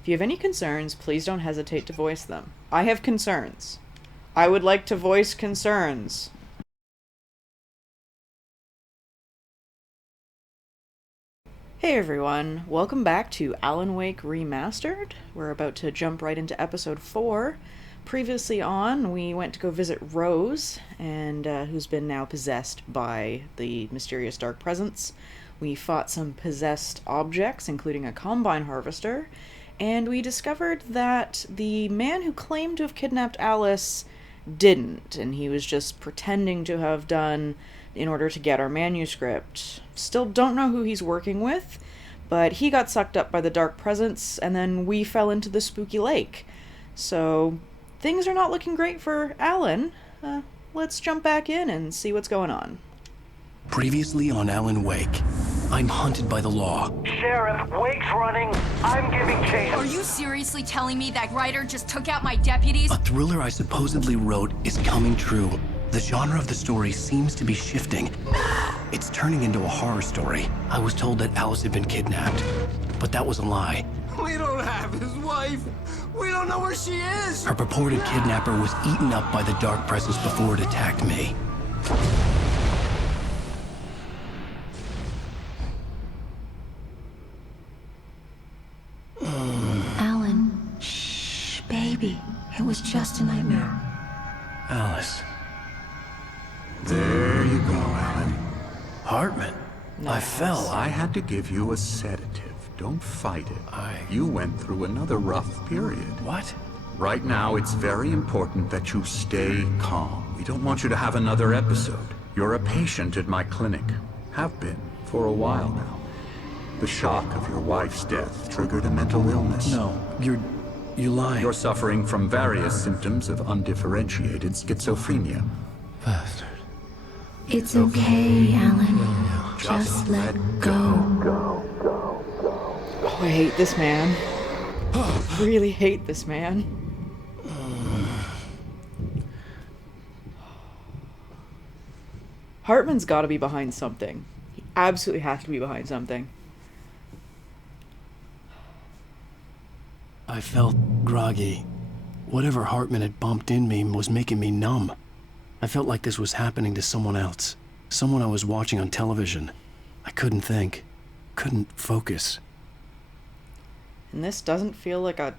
If you have any concerns, please don't hesitate to voice them. I have concerns. I would like to voice concerns. Hey everyone, welcome back to Alan Wake Remastered. We're about to jump right into episode 4. Previously on, we went to go visit Rose, and who's been now possessed by the mysterious dark presence. We fought some possessed objects, including a combine harvester, and we discovered that the man who claimed to have kidnapped Alice didn't, and he was just pretending to have done in order to get our manuscript. Still don't know who he's working with, but he got sucked up by the dark presence, and then we fell into the spooky lake. So things are not looking great for Alan. Let's jump back in and see what's going on. Previously on Alan Wake, I'm hunted by the law. Sheriff, Wake's running. I'm giving chase. Are you seriously telling me that writer just took out my deputies? A thriller I supposedly wrote is coming true. The genre of the story seems to be shifting. It's turning into a horror story. I was told that Alice had been kidnapped, but that was a lie. We don't have his wife. We don't know where she is. Her purported kidnapper was eaten up by the dark presence before it attacked me. Alan, shh, baby. It was just a nightmare. Alice. There you go, Alan. Hartman. I fell. I had to give you a sedative. Don't fight it. You went through another rough period. What? Right now, it's very important that you stay calm. We don't want you to have another episode. You're a patient at my clinic. Have been for a while now. The shock of your wife's death triggered a mental illness. No, you're lying. You're suffering from various symptoms of undifferentiated schizophrenia. Bastard. It's okay, Alan. Just let go. Oh, I hate this man. I really hate this man. Hartman's gotta be behind something. He absolutely has to be behind something. I felt groggy. Whatever Hartman had bumped in me was making me numb. I felt like this was happening to someone else. Someone I was watching on television. I couldn't think. Couldn't focus. And this doesn't feel like a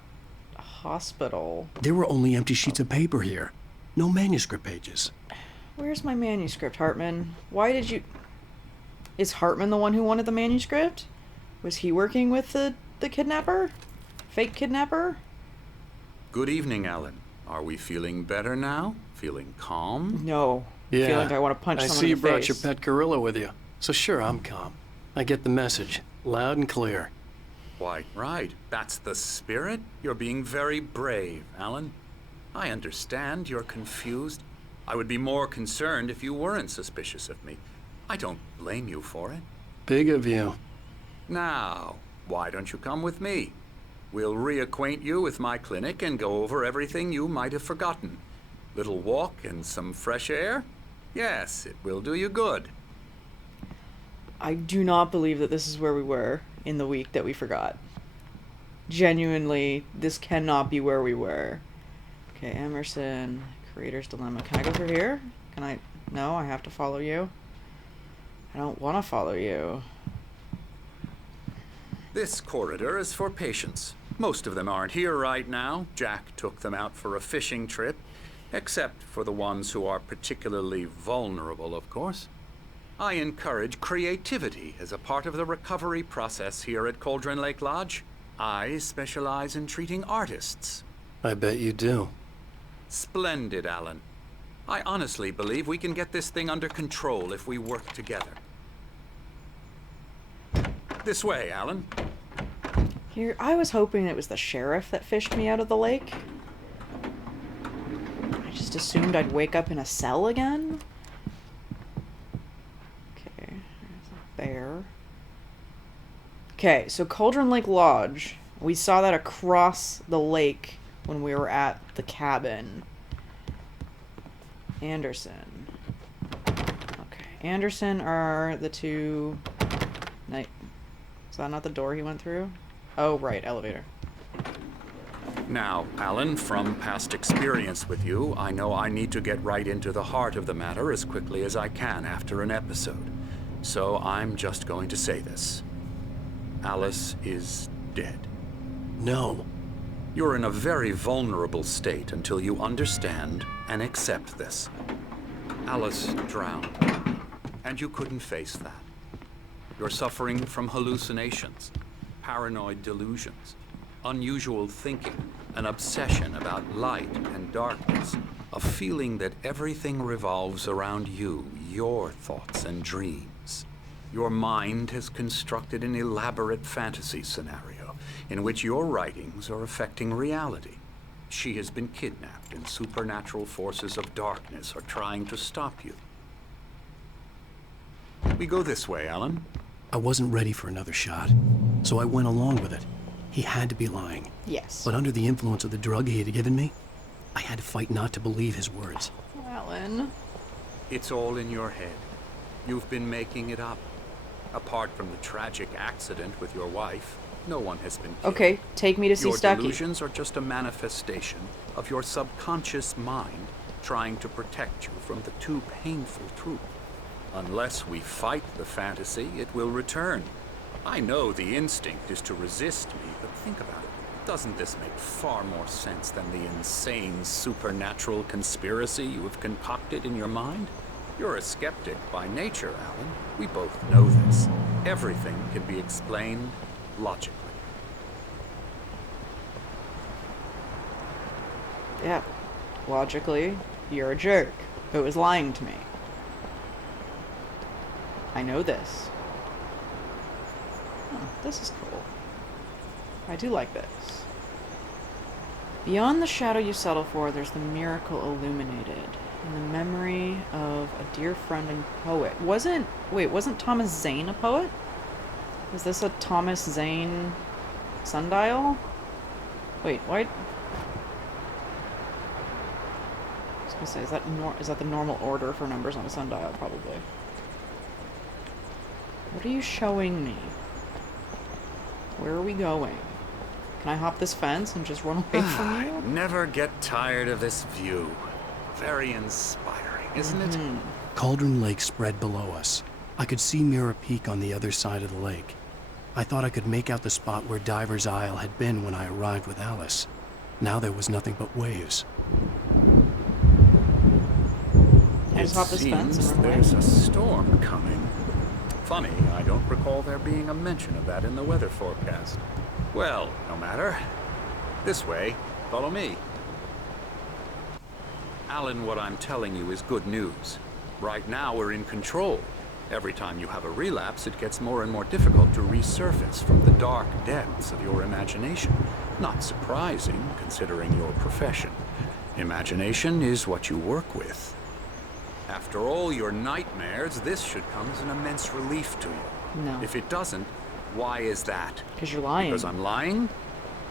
hospital. There were only empty sheets of paper here. No manuscript pages. Where's my manuscript, Hartman? Why did you... Is Hartman the one who wanted the manuscript? Was he working with the kidnapper? Fake kidnapper? Good evening, Alan. Are we feeling better now? Feeling calm? No. I feel like I want to punch someone in the face. I see you brought your pet gorilla with you. So sure, I'm calm. I get the message. Loud and clear. Quite right. That's the spirit. You're being very brave, Alan. I understand you're confused. I would be more concerned if you weren't suspicious of me. I don't blame you for it. Big of you. Now, why don't you come with me? We'll reacquaint you with my clinic and go over everything you might have forgotten. Little walk and some fresh air? Yes, it will do you good. I do not believe that this is where we were in the week that we forgot. Genuinely, this cannot be where we were. Okay, Emerson, Creator's Dilemma. Can I go through here? Can I? No, I have to follow you. I don't want to follow you. This corridor is for patients. Most of them aren't here right now. Jack took them out for a fishing trip, except for the ones who are particularly vulnerable, of course. I encourage creativity as a part of the recovery process here at Cauldron Lake Lodge. I specialize in treating artists. I bet you do. Splendid, Alan. I honestly believe we can get this thing under control if we work together. This way, Alan. Here, I was hoping it was the sheriff that fished me out of the lake. I just assumed I'd wake up in a cell again. Okay, there's a bear. Okay, so Cauldron Lake Lodge. We saw that across the lake when we were at the cabin. Anderson. Okay, Anderson are the two... Night. Is that not the door he went through? Oh, right, elevator. Now, Alan, from past experience with you, I know I need to get right into the heart of the matter as quickly as I can after an episode. So I'm just going to say this. Alice is dead. No. You're in a very vulnerable state until you understand and accept this. Alice drowned, and you couldn't face that. You're suffering from hallucinations, paranoid delusions, unusual thinking, an obsession about light and darkness, a feeling that everything revolves around you, your thoughts and dreams. Your mind has constructed an elaborate fantasy scenario in which your writings are affecting reality. She has been kidnapped and supernatural forces of darkness are trying to stop you. We go this way, Alan. I wasn't ready for another shot, so I went along with it. He had to be lying. Yes. But under the influence of the drug he had given me, I had to fight not to believe his words. Alan. It's all in your head. You've been making it up. Apart from the tragic accident with your wife, no one has been killed. Okay, take me to see Your Stucky. delusions are just a manifestation of your subconscious mind trying to protect you from the too painful truth. Unless we fight the fantasy, it will return. I know the instinct is to resist me, but think about it. Doesn't this make far more sense than the insane supernatural conspiracy you have concocted in your mind? You're a skeptic by nature, Alan. We both know this. Everything can be explained logically. Yeah. Logically, you're a jerk who is lying to me. I know this. Oh, this is cool. I do like this. Beyond the shadow you settle for, there's the miracle illuminated. In the memory of a dear friend and poet. Wasn't Thomas Zane a poet? Is this a Thomas Zane sundial? Wait, what? I was gonna say, is that the normal order for numbers on a sundial? Probably. What are you showing me? Where are we going? Can I hop this fence and just run away from you? Never get tired of this view. Very inspiring, isn't it? Cauldron Lake spread below us. I could see Mirror Peak on the other side of the lake. I thought I could make out the spot where Diver's Isle had been when I arrived with Alice. Now there was nothing but waves. I just hop this fence and run away? There's a storm coming. Funny, I don't recall there being a mention of that in the weather forecast. Well, no matter. This way. Follow me. Alan, what I'm telling you is good news. Right now, we're in control. Every time you have a relapse, it gets more and more difficult to resurface from the dark depths of your imagination. Not surprising, considering your profession. Imagination is what you work with. After all your nightmares, this should come as an immense relief to you. No. If it doesn't, why is that? Because you're lying. Because I'm lying?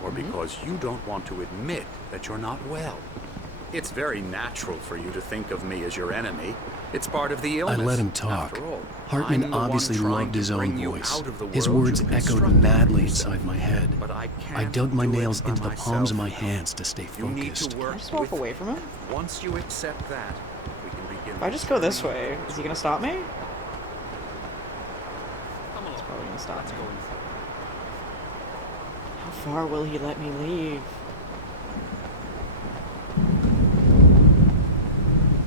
Or because you don't want to admit that you're not well? It's very natural for you to think of me as your enemy. It's part of the illness. I let him talk. After all, Hartman I'm the one obviously trying loved to his own bring you voice. out of the His world words you echoed constructed madly for yourself. inside my head. But I I can't dug my do it nails by into the palms of my myself. hands to stay You need focused. to Can I work just walk with away from him? Once you accept that, we can begin. If I just go this way, is he gonna stop me? Come along. He's probably gonna stop Let's me. go inside. How far will he let me leave?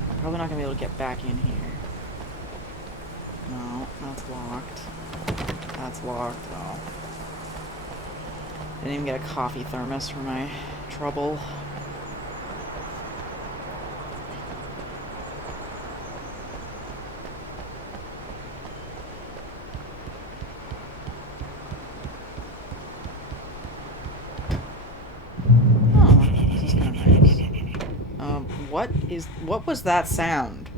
I'm probably not gonna be able to get back in here. No, that's locked. That's locked. Oh. Didn't even get a coffee thermos for my trouble. Oh, this is kind of nice. What was that sound?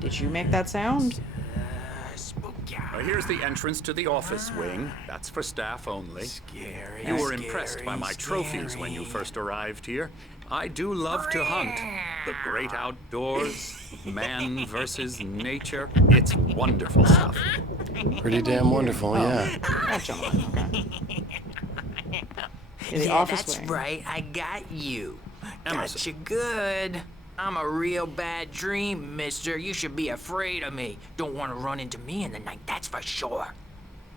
Did you make that sound? Here's the entrance to the office wing. That's for staff only. You were impressed by my trophies when you first arrived here. I do love to hunt. The great outdoors, man versus nature. It's wonderful stuff. Pretty damn wonderful, yeah. That gentleman, okay. The Yeah, office that's wing. right. I got you. Emerson. Got you good. I'm a real bad dream, mister. You should be afraid of me. Don't want to run into me in the night, that's for sure.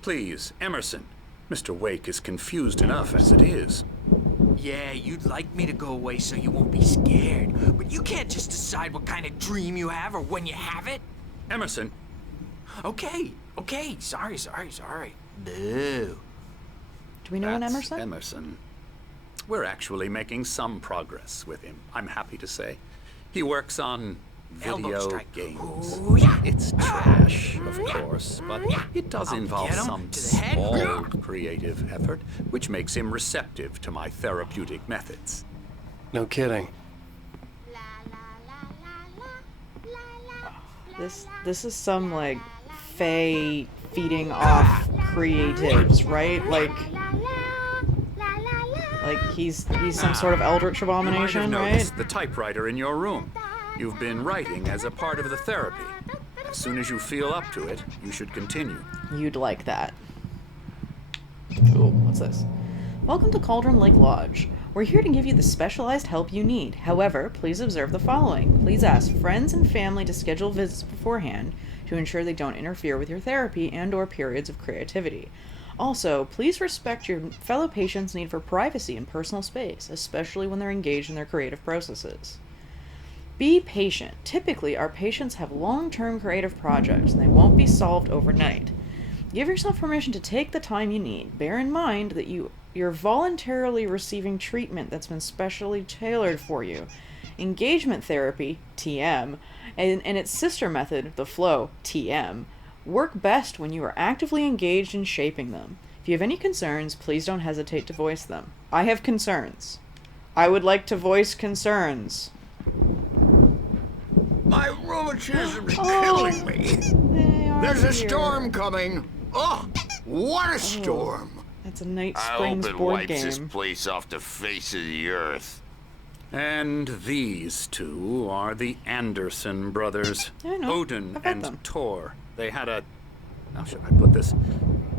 Please, Emerson. Mr. Wake is confused enough as it is. Yeah, you'd like me to go away so you won't be scared. But you can't just decide what kind of dream you have or when you have it. Emerson, Okay. Sorry. Boo. Do we know an that's Emerson? Emerson. We're actually making some progress with him, I'm happy to say. He works on Elbow video strike. games. Ooh, yeah. It's trash, of course, but it does I'll involve get him some to the head. small creative effort, which makes him receptive to my therapeutic methods. No kidding. This is some like Fae feeding off creatives, right? Like he's some sort of eldritch You might have abomination, right? noticed the typewriter in your room. You've been writing as a part of the therapy. As soon as you feel up to it, you should continue. You'd like that. Ooh, what's this? Welcome to Cauldron Lake Lodge. We're here to give you the specialized help you need. However, please observe the following. Please ask friends and family to schedule visits beforehand to ensure they don't interfere with your therapy and/or periods of creativity. Also, please respect your fellow patients' need for privacy and personal space, especially when they're engaged in their creative processes. Be patient. Typically, our patients have long-term creative projects and they won't be solved overnight. Give yourself permission to take the time you need. Bear in mind that you're voluntarily receiving treatment that's been specially tailored for you. Engagement therapy, TM, and its sister method, the flow, TM, work best when you are actively engaged in shaping them. If you have any concerns, please don't hesitate to voice them. I have concerns. I would like to voice concerns. My rheumatism's killing me. They are There's a here. storm coming. Oh, what a storm. That's a Night I Springs hope it board wipes this game. place off the face of the earth. And these two are the Anderson brothers. I know. Odin I've met and them. Tor. They had how should I put this?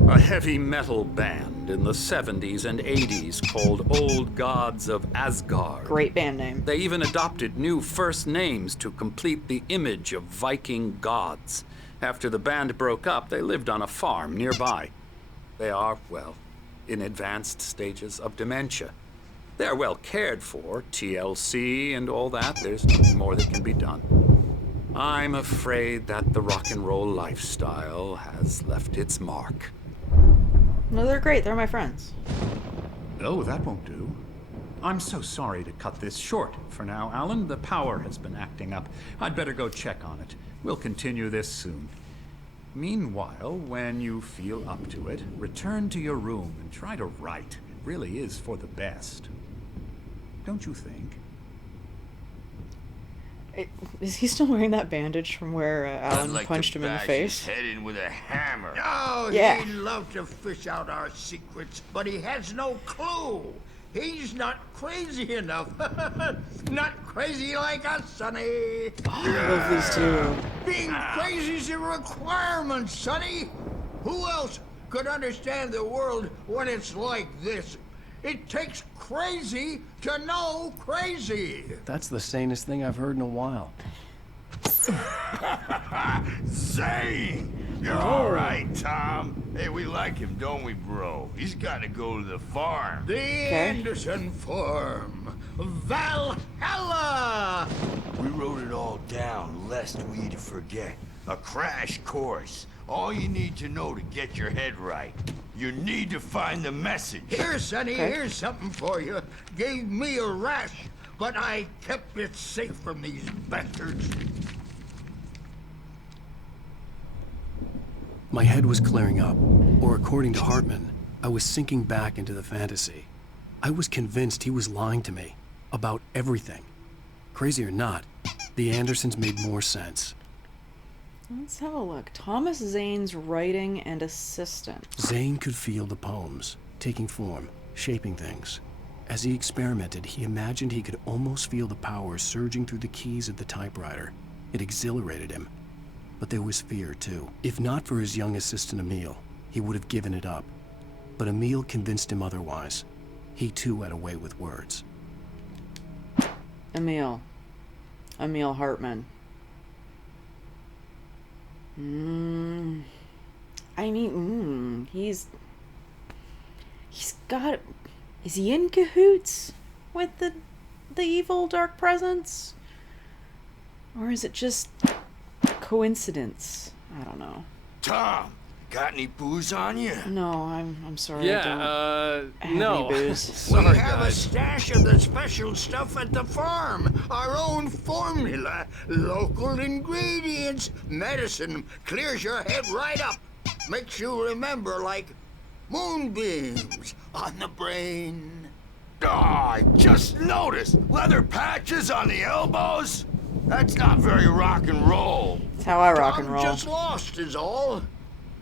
A heavy metal band in the 70s and 80s called Old Gods of Asgard. Great band name. They even adopted new first names to complete the image of Viking gods. After the band broke up, they lived on a farm nearby. They are, well, in advanced stages of dementia. They're well cared for, TLC and all that. There's nothing more that can be done. I'm afraid that the rock and roll lifestyle has left its mark. No, they're great. They're my friends. Oh, that won't do. I'm so sorry to cut this short for now, Alan. The power has been acting up. I'd better go check on it. We'll continue this soon. Meanwhile, when you feel up to it, return to your room and try to write. It really is for the best. Don't you think? Is he still wearing that bandage from where Alan punched him in the face? Head in with a hammer. Oh, Yeah. he'd love to fish out our secrets, but he has no clue. He's not crazy enough. Not crazy like us, Sonny. I love these two. Being crazy's a requirement, Sonny. Who else could understand the world when it's like this? It takes crazy to know crazy. That's the sanest thing I've heard in a while. Zane! You're all right, Tom. Hey, we like him, don't we, bro? He's got to go to the farm. The Anderson Farm. Valhalla! We wrote it all down, lest we forget. A crash course. All you need to know to get your head right. You need to find the message. Here, Sonny, here's something for you. Gave me a rash, but I kept it safe from these bastards. My head was clearing up, or according to Hartman, I was sinking back into the fantasy. I was convinced he was lying to me about everything. Crazy or not, the Andersons made more sense. Let's have a look. Thomas Zane's writing and assistant. Zane could feel the poems, taking form, shaping things. As he experimented, he imagined he could almost feel the power surging through the keys of the typewriter. It exhilarated him. But there was fear, too. If not for his young assistant Emil, he would have given it up. But Emil convinced him otherwise. He too had a way with words. Emil Hartman. He's got... Is he in cahoots with the evil dark presence? Or is it just coincidence? I don't know. Tom, got any booze on you? No, I'm sorry. Yeah, I don't have no. any booze. Sorry, We have a guys. stash of the special stuff at the farm. Our own formula. Local ingredients. Medicine clears your head right up. Makes you remember like moonbeams on the brain. Oh, I just noticed. Leather patches on the elbows? That's not very rock and roll. That's how I rock and Tom roll. just lost is all.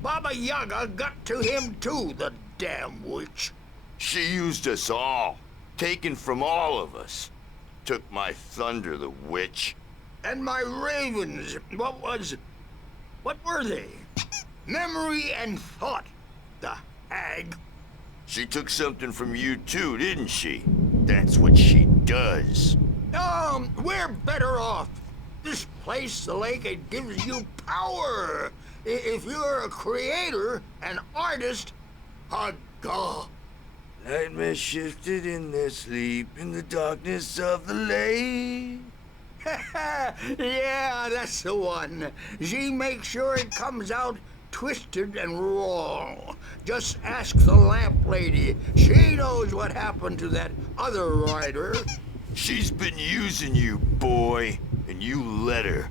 Baba Yaga got to him too, the damn witch. She used us all. Taken from all of us. Took my thunder, the witch. And my ravens, what were they? Memory and thought, the hag. She took something from you too, didn't she? That's what she does. We're better off. This place, the lake, it gives you power. If you're a creator, an artist, a god. Nightmare shifted in their sleep in the darkness of the lake. Yeah, that's the one. She makes sure it comes out twisted and raw. Just ask the lamp lady. She knows what happened to that other rider. She's been using you, boy, and you let her.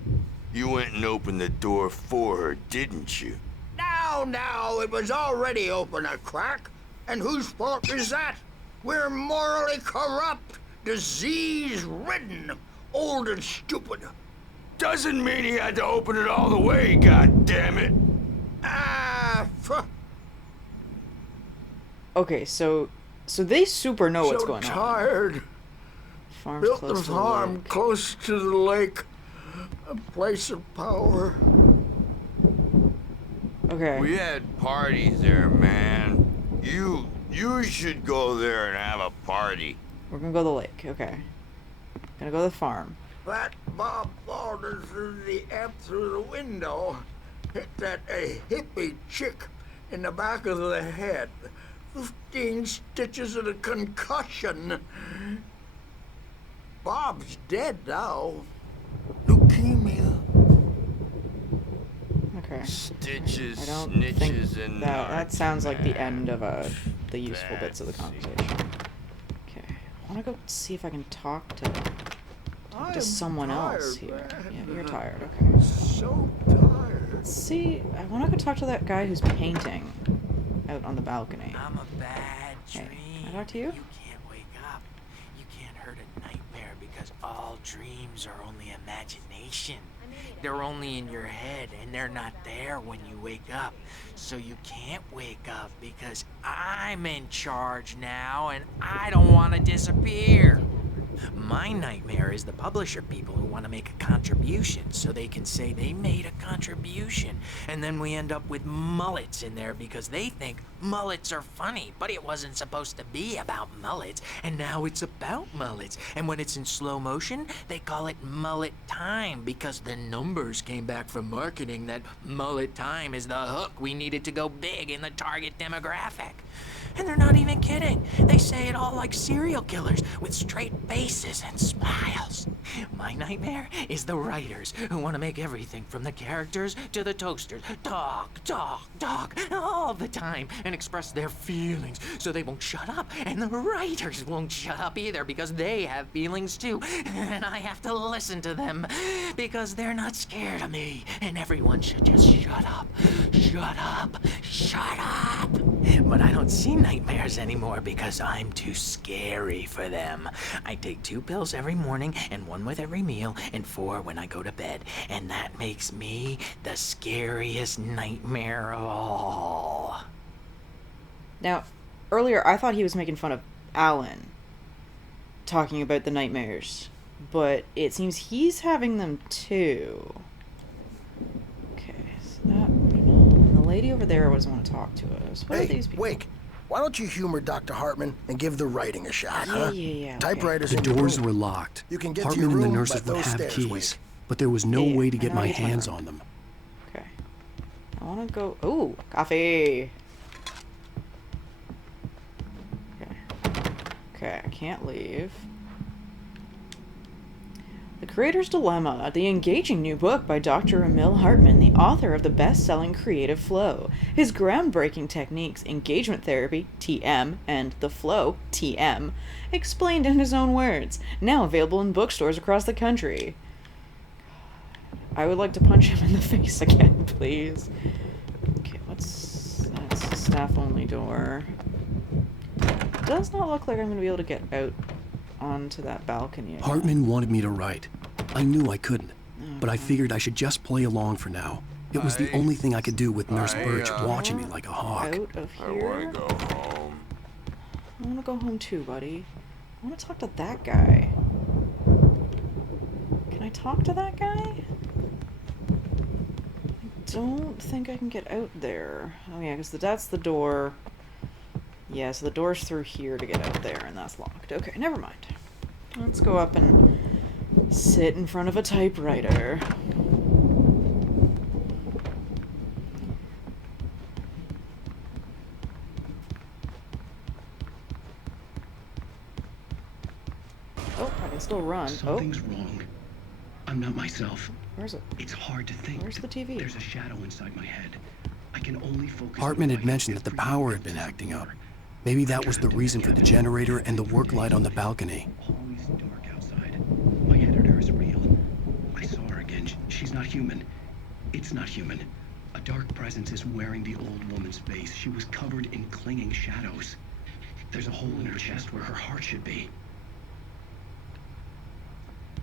You went and opened the door for her, didn't you? Now, it was already open a crack. And whose fault is that? We're morally corrupt, disease-ridden, old and stupid. Doesn't mean he had to open it all the way, goddammit. Okay, so they super know what's going on. So tired. Farm's Built close the to the farm lake. close to the lake. A place of power. Okay. We had parties there, man. You should go there and have a party. We're gonna go to the lake. Okay. Gonna go to the farm. That Bob Balder threw the amp through the window. Hit that hippie chick in the back of the head. 15 stitches and a concussion. Bob's dead now. Leukemia. Okay. Stitches, I don't snitches, think and that sounds like the end of the useful Bad bits of the conversation. Okay. I wanna go see if I can talk to someone else here. Yeah, you're tired. Okay. So tired. Let's see. I wanna go talk to that guy who's painting out on the balcony. I'm a bad dream. Hey, can I talk to you? You can't wake up. You can't hurt a nightmare because all dreams are only imagination. They're only in your head and they're not there when you wake up. So you can't wake up because I'm in charge now and I don't want to disappear. My nightmare is the publisher people who want to make a contribution so they can say they made a contribution. And then we end up with mullets in there because they think mullets are funny. But it wasn't supposed to be about mullets. And now it's about mullets. And when it's in slow motion, they call it mullet time because the numbers came back from marketing that mullet time is the hook we needed to go big in the target demographic. And they're not even kidding. They say it all like serial killers with straight faces and smiles. My nightmare is the writers who want to make everything from the characters to the toasters talk all the time and express their feelings so they won't shut up. And the writers won't shut up either because they have feelings too. And I have to listen to them because they're not scared of me. And everyone should just shut up. Shut up. Shut up. But I don't see nightmares anymore because I'm too scary for them. I take 2 pills every morning and 1 with every meal and 4 when I go to bed. And that makes me the scariest nightmare of all. Now, earlier I thought he was making fun of Alan, talking about the nightmares, but it seems he's having them too. Okay, so that... The lady over there doesn't want to talk to us. What are these people? Wake. why don't you humor Dr. Hartman and give the writing a shot, huh? Yeah. Typewriters The in your doors room. were locked. You can get to Hartman your and the room nurses by would those have stairs, keys, Wake. but there was no Yeah, way to I get know my it's my hands room. on them. Okay. I want to go... Ooh, coffee! Okay, I can't leave. The Creator's Dilemma, the engaging new book by Dr. Emil Hartman, the author of the best-selling Creative Flow. His groundbreaking techniques, engagement therapy, TM, and the flow, TM, explained in his own words, now available in bookstores across the country. I would like to punch him in the face again, please. Okay, that's a staff-only door. Does not look like I'm going to be able to get out onto that balcony again. Hartman wanted me to write. I knew I couldn't, but I figured I should just play along for now. It was the only thing I could do with Nurse Birch watching me like a hawk. Out of here. I want to go home. I want to go home too, buddy. I want to talk to that guy. Can I talk to that guy? I don't think I can get out there. Oh yeah, because that's the door. Yeah, so the door's through here to get out there, and that's locked. Okay, never mind. Let's go up and sit in front of a typewriter. Oh, I can still run. Something's wrong. I'm not myself. Where's it? It's hard to think. Where's the TV? There's a shadow inside my head. I can only focus. Hartman had mentioned that the power had been acting up. Maybe that was the reason for the generator and the work light on the balcony. Always dark outside. My editor is real. I saw her again. She's not human. It's not human. A dark presence is wearing the old woman's face. She was covered in clinging shadows. There's a hole in her chest where her heart should be.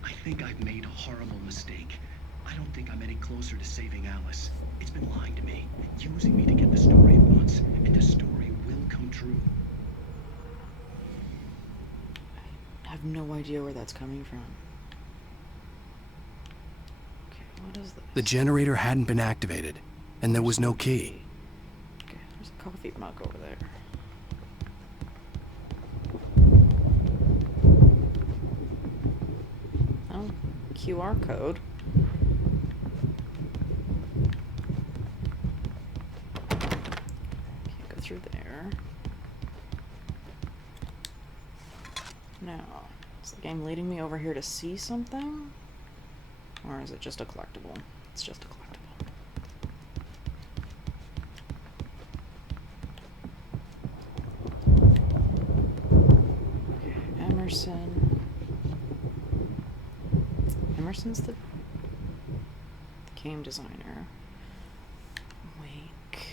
I think I've made a horrible mistake. I don't think I'm any closer to saving Alice. It's been lying to me, using me to get the story it wants, and the story will come true. I have no idea where that's coming from. Okay, what is this? The generator hadn't been activated, and there was no key. Okay, there's a coffee mug over there. Oh, QR code. Can't go through there. Now, is the game leading me over here to see something? Or is it just a collectible? It's just a collectible. Okay, Emerson. Emerson's the game designer. Wake.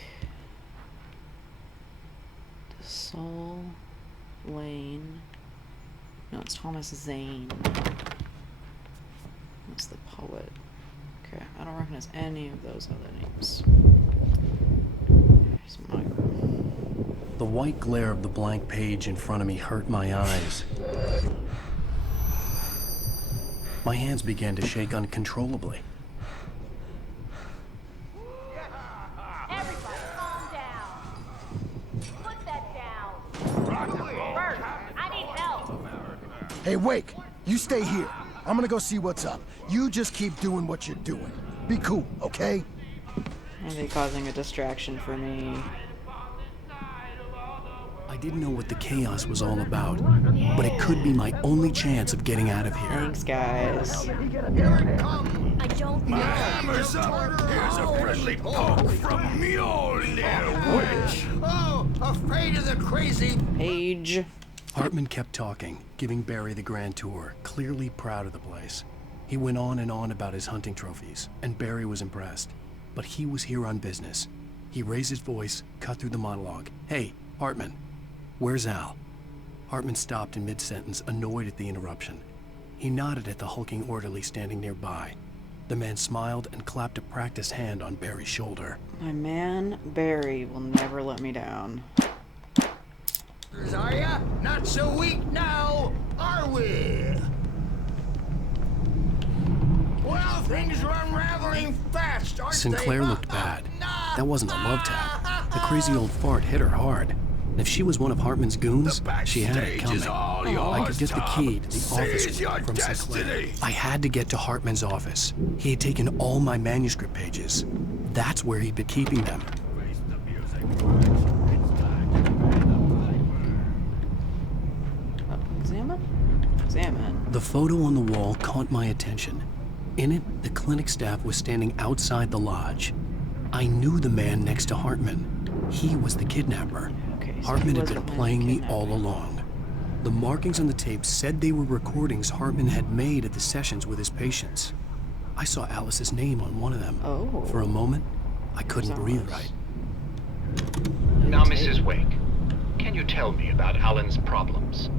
The Soul Lane. No, it's Thomas Zane. That's the poet. Okay, I don't recognize any of those other names. Here's Michael. The white glare of the blank page in front of me hurt my eyes. My hands began to shake uncontrollably. Everybody, calm down. Put that down. Bert, I need help. Hey, Wake, you stay here. I'm gonna go see what's up. You just keep doing what you're doing. Be cool, okay? Are they causing a distraction for me? I didn't know what the chaos was all about, but it could be my only chance of getting out of here. Thanks, guys. I don't know. Hammer's up. Here's a friendly poke from Mjolnir, witch. Oh, afraid of the crazy. Page. Hartman kept talking, giving Barry the grand tour, clearly proud of the place. He went on and on about his hunting trophies, and Barry was impressed. But he was here on business. He raised his voice, cut through the monologue. Hey, Hartman, where's Al? Hartman stopped in mid-sentence, annoyed at the interruption. He nodded at the hulking orderly standing nearby. The man smiled and clapped a practiced hand on Barry's shoulder. My man, Barry, will never let me down. Are ya? Not so weak now, are we? Well, things are unraveling fast, aren't Sinclair they? looked bad. That wasn't a love tap. The crazy old fart hit her hard. If she was one of Hartman's goons, she had it Backstage coming. is all I could yours, get the Tom. key to the office Seize your from Sinclair. destiny. I had to get to Hartman's office. He had taken all my manuscript pages. That's where he'd been keeping them. Examine. The photo on the wall caught my attention. In it, the clinic staff was standing outside the lodge. I knew the man next to Hartman. He was the kidnapper. Okay, so Hartman he had was been behind playing the me kidnapping. all along. The markings on the tape said they were recordings Hartman had made at the sessions with his patients. I saw Alice's name on one of them. Oh. For a moment, I couldn't breathe Alice. right. Now, Mrs. Wake, can you tell me about Alan's problems?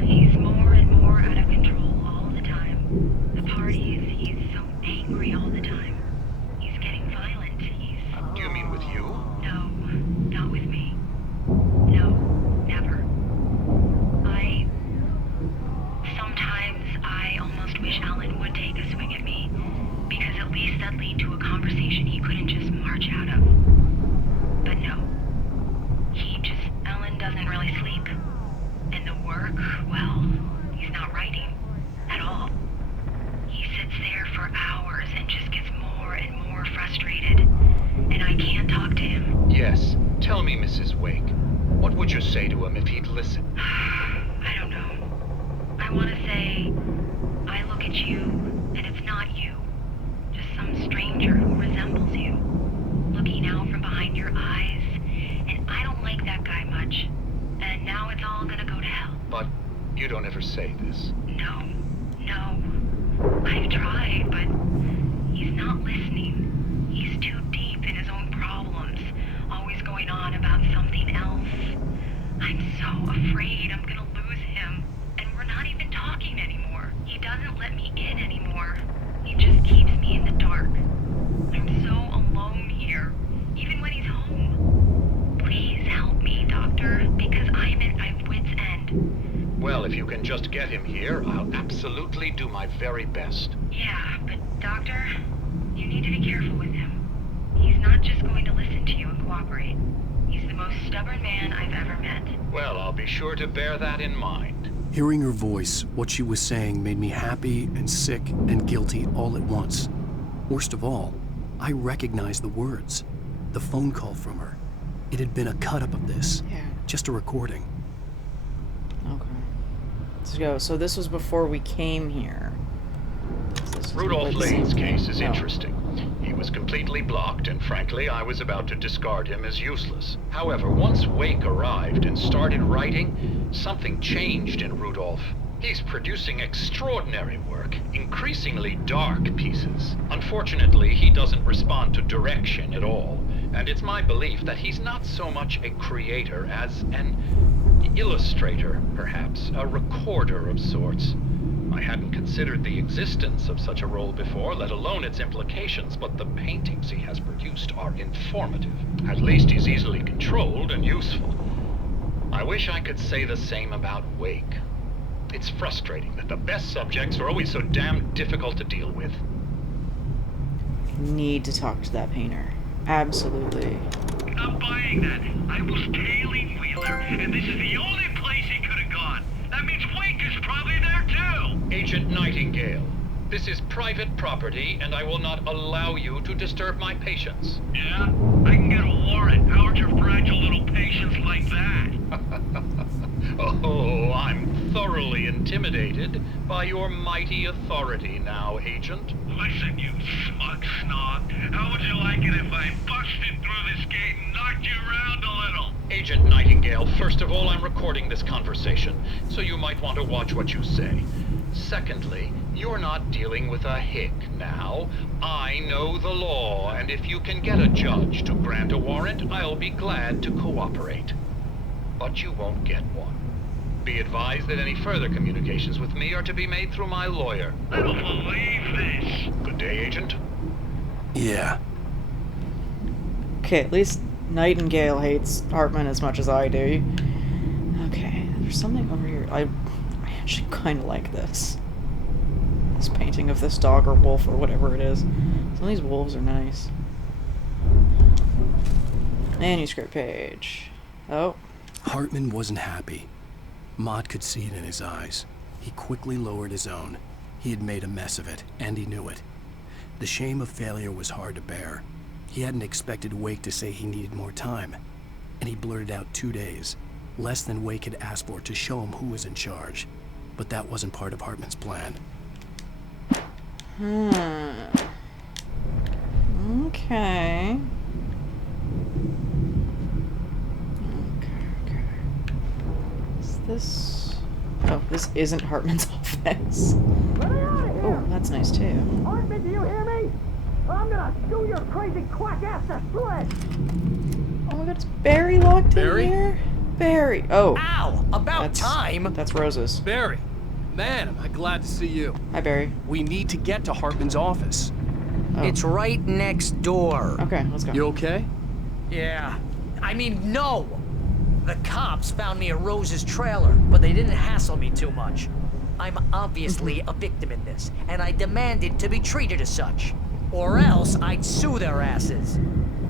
He's more and more out of control all the time. The parties, he's so angry all the time. He's getting violent. Do you mean with you? No, not with me. No, never. Sometimes I almost wish Alan would take a swing at me, because at least that'd lead to a conversation he couldn't just march out of. But no. Alan doesn't really sleep. And the work, well, he's not writing at all. He sits there for hours and just gets more and more frustrated. And I can't talk to him. Yes. Tell me, Mrs. Wake, what would you say to him if he'd listen? I don't know. I want to say, I look at you, and it's not you. Just some stranger who resembles you. Looking out from behind your eyes. And I don't like that guy much. And now it's all gonna go to hell. But you don't ever say this. No. I've tried, but he's not listening. He's too deep in his own problems, always going on about something else. I'm so afraid I'm gonna lose him, and we're not even talking anymore. He doesn't let me in anymore. He just keeps me in the dark. I'm so alone here, even when he's home. Please help me, Doctor, because I'm at my wit's end. Well, if you can just get him here, I'll absolutely do my very best. Yeah, but Doctor, you need to be careful with him. He's not just going to listen to you and cooperate. He's the most stubborn man I've ever met. Well, I'll be sure to bear that in mind. Hearing her voice, what she was saying made me happy and sick and guilty all at once. Worst of all, I recognized the words. The phone call from her. It had been a cut-up of this. Yeah. Just a recording. Okay. Let's go. So this was before we came here. Rudolph Lane's case is No. interesting. He was completely blocked, and frankly, I was about to discard him as useless. However, once Wake arrived and started writing, something changed in Rudolph. He's producing extraordinary work, increasingly dark pieces. Unfortunately, he doesn't respond to direction at all, and it's my belief that he's not so much a creator as an illustrator, perhaps, a recorder of sorts. I hadn't considered the existence of such a role before, let alone its implications, but the paintings he has produced are informative. At least he's easily controlled and useful. I wish I could say the same about Wake. It's frustrating that the best subjects are always so damn difficult to deal with. Need to talk to that painter. Absolutely. Not buying that. I was tailing Wheeler, and this is the only place he could have gone. That means Wake is probably there too. Agent Nightingale, this is private property, and I will not allow you to disturb my patients. Yeah? I can get a warrant. How'd your fragile little patients like that? Oh, I'm thoroughly intimidated by your mighty authority now, Agent. Listen, you smug snob. How would you like it if I busted through this gate and knocked you around a little? Agent Nightingale, first of all, I'm recording this conversation, so you might want to watch what you say. Secondly, you're not dealing with a hick now. I know the law, and if you can get a judge to grant a warrant, I'll be glad to cooperate. But you won't get one. Be advised that any further communications with me are to be made through my lawyer. I don't believe this. Good day, Agent. Yeah. Okay, at least Nightingale hates Hartman as much as I do. Okay, there's something over here. I actually kind of like this. This painting of this dog or wolf or whatever it is. Some of these wolves are nice. Manuscript page. Oh, Hartman wasn't happy. Mott could see it in his eyes. He quickly lowered his own. He had made a mess of it, and he knew it. The shame of failure was hard to bear. He hadn't expected Wake to say he needed more time, and he blurted out 2 days, less than Wake had asked for, to show him who was in charge. But that wasn't part of Hartman's plan. Okay. Is this... Oh, this isn't Hartman's office. Oh, that's nice too. Hartman, do you hear me? I'm gonna chew your crazy quack ass to shreds! Oh my god, is Barry locked Barry? in here? Barry. Oh. Ow! About time! That's Rose's. Barry! Man, am I glad to see you. Hi, Barry. We need to get to Hartman's office. Oh. It's right next door. Okay, let's go. You okay? Yeah. I mean, no! The cops found me at Rose's trailer, but they didn't hassle me too much. I'm obviously a victim in this, and I demanded to be treated as such. Or else I'd sue their asses.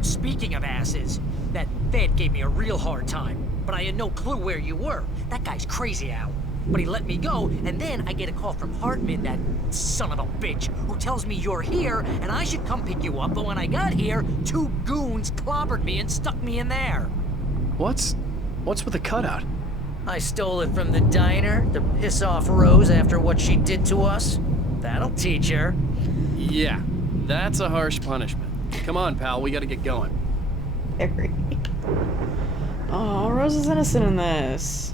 Speaking of asses, that Fed gave me a real hard time, but I had no clue where you were. That guy's crazy, Al. But he let me go, and then I get a call from Hartman, that son of a bitch, who tells me you're here, and I should come pick you up, but when I got here, 2 goons clobbered me and stuck me in there. What's with the cutout? I stole it from the diner to piss off Rose after what she did to us. That'll teach her. Yeah, that's a harsh punishment. Come on, pal, we gotta get going. Barry. Oh, Rose is innocent in this.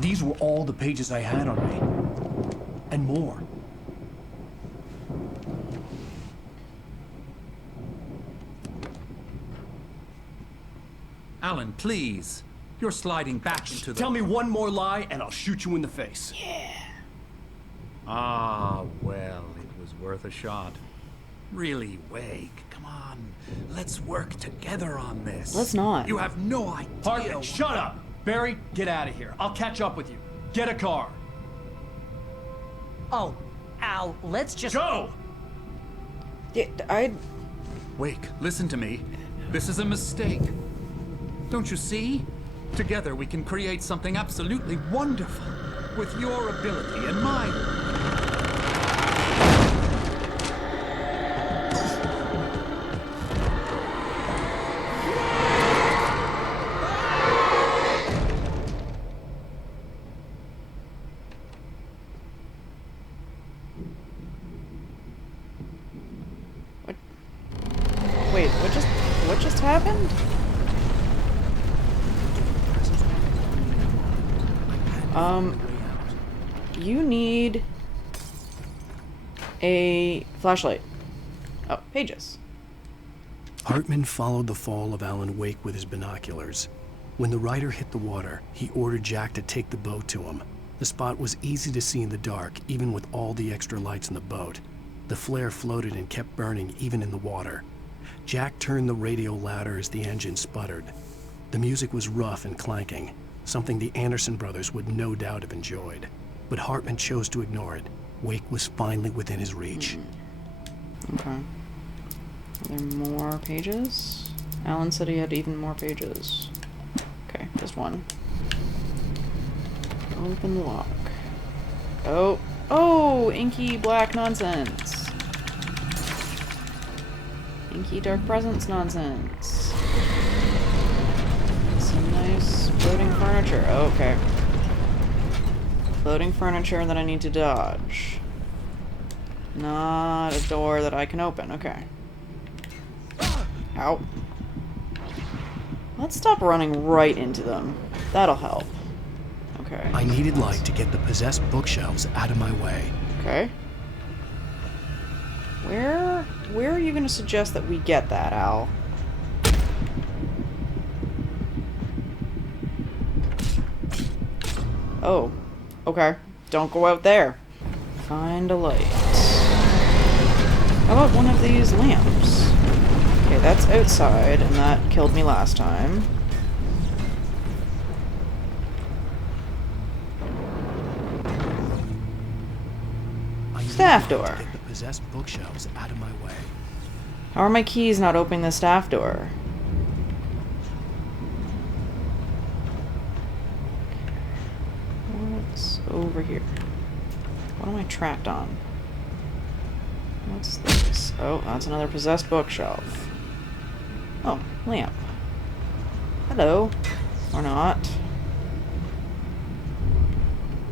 These were all the pages I had on me. And more. Alan, please. You're sliding back into the... Tell me one more lie and I'll shoot you in the face. Yeah. Ah, well, it was worth a shot. Really, Wake, come on. Let's work together on this. Let's not. You have no idea... Hartman, shut up! Barry, get out of here. I'll catch up with you. Get a car. Oh, Al, let's just... Go! Yeah, Wake, listen to me. This is a mistake. Don't you see? Together we can create something absolutely wonderful. With your ability and mine. Wait, what just happened? You need a flashlight. Oh, pages. Hartman followed the fall of Alan Wake with his binoculars. When the rider hit the water, he ordered Jack to take the boat to him. The spot was easy to see in the dark, even with all the extra lights in the boat. The flare floated and kept burning even in the water. Jack turned the radio louder as the engine sputtered. The music was rough and clanking, something the Anderson brothers would no doubt have enjoyed. But Hartman chose to ignore it. Wake was finally within his reach. Okay. Are there more pages? Alan said he had even more pages. Okay, just one. Open the lock. Oh, oh, inky black nonsense. Inky dark presence nonsense. Some nice floating furniture. Oh, okay. Floating furniture that I need to dodge. Not a door that I can open. Okay. Ow. Let's stop running right into them. That'll help. Okay. I needed light to get the possessed bookshelves out of my way. Okay. Where are you going to suggest that we get that, Al? Oh. Okay. Don't go out there. Find a light. How about one of these lamps? Okay, that's outside, and that killed me last time. Staff door. possessed bookshelves out of my way. How are my keys not opening the staff door? What's over here? What am I trapped on? What's this? Oh, that's another possessed bookshelf. Oh, lamp. Hello. Or not.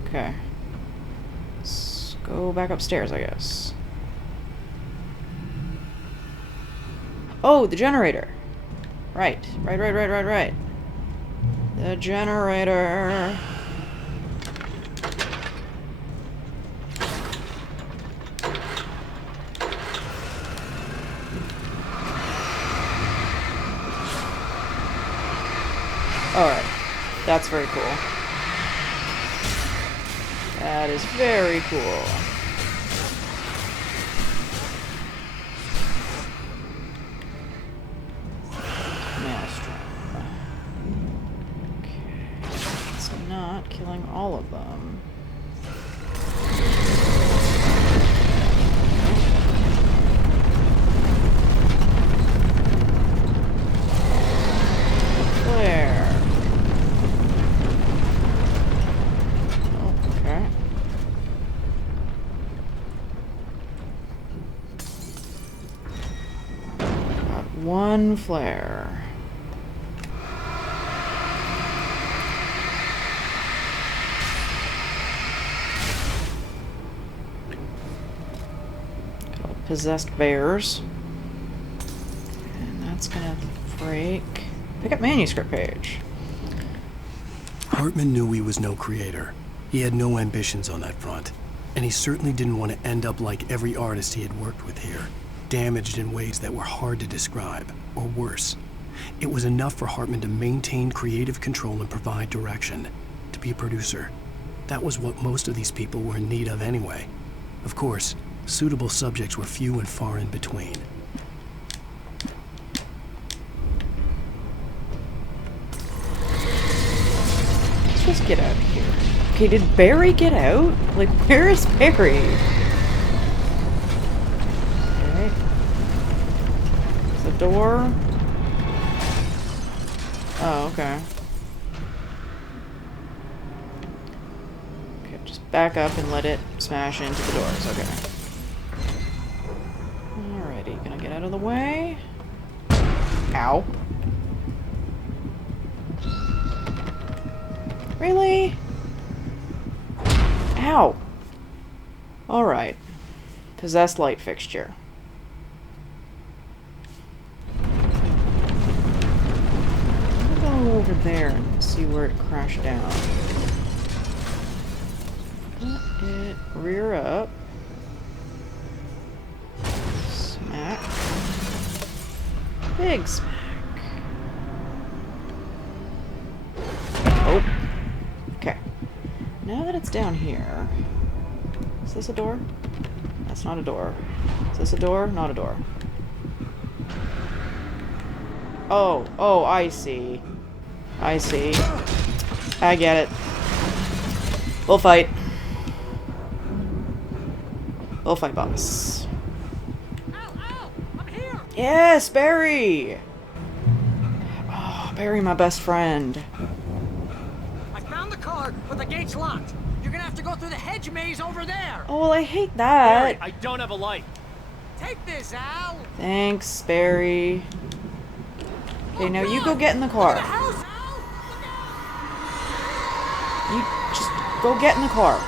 Okay. Let's go back upstairs, I guess. Oh, the generator. Right. Right. The generator. Alright. That's very cool. That is very cool. Maelstrom. Okay. It's not killing all of them. Flare. Okay. Got one flare. Got possessed bears. And that's gonna break. Pick up manuscript page. Hartman knew he was no creator. He had no ambitions on that front. And he certainly didn't want to end up like every artist he had worked with here, damaged in ways that were hard to describe, or worse. It was enough for Hartman to maintain creative control and provide direction, to be a producer. That was what most of these people were in need of anyway. Of course, suitable subjects were few and far in between. Let's just get out of here. Okay, did Barry get out? Like, where is Barry? Okay. There's a door. Oh, okay. Okay, just back up and let it smash into the doors. Okay. Alrighty, gonna get out of the way. Ow. Really? Ow. Alright. Possessed light fixture. I'll go over there and see where it crashed down. Let it rear up. Smack. Big smack. Oh. Okay. Now that it's down here... Is this a door? That's not a door. Is this a door? Not a door. Oh, I see. I see. I get it. We'll fight. We'll fight, boss. Yes, Barry! Oh, Barry, my best friend. I found the car, but the gate's locked. You're gonna have to go through the hedge maze over there. Oh, well, I hate that. Barry, I don't have a light. Take this, Al. Thanks, Barry. Okay, now you go get in the car. You just go get in the car.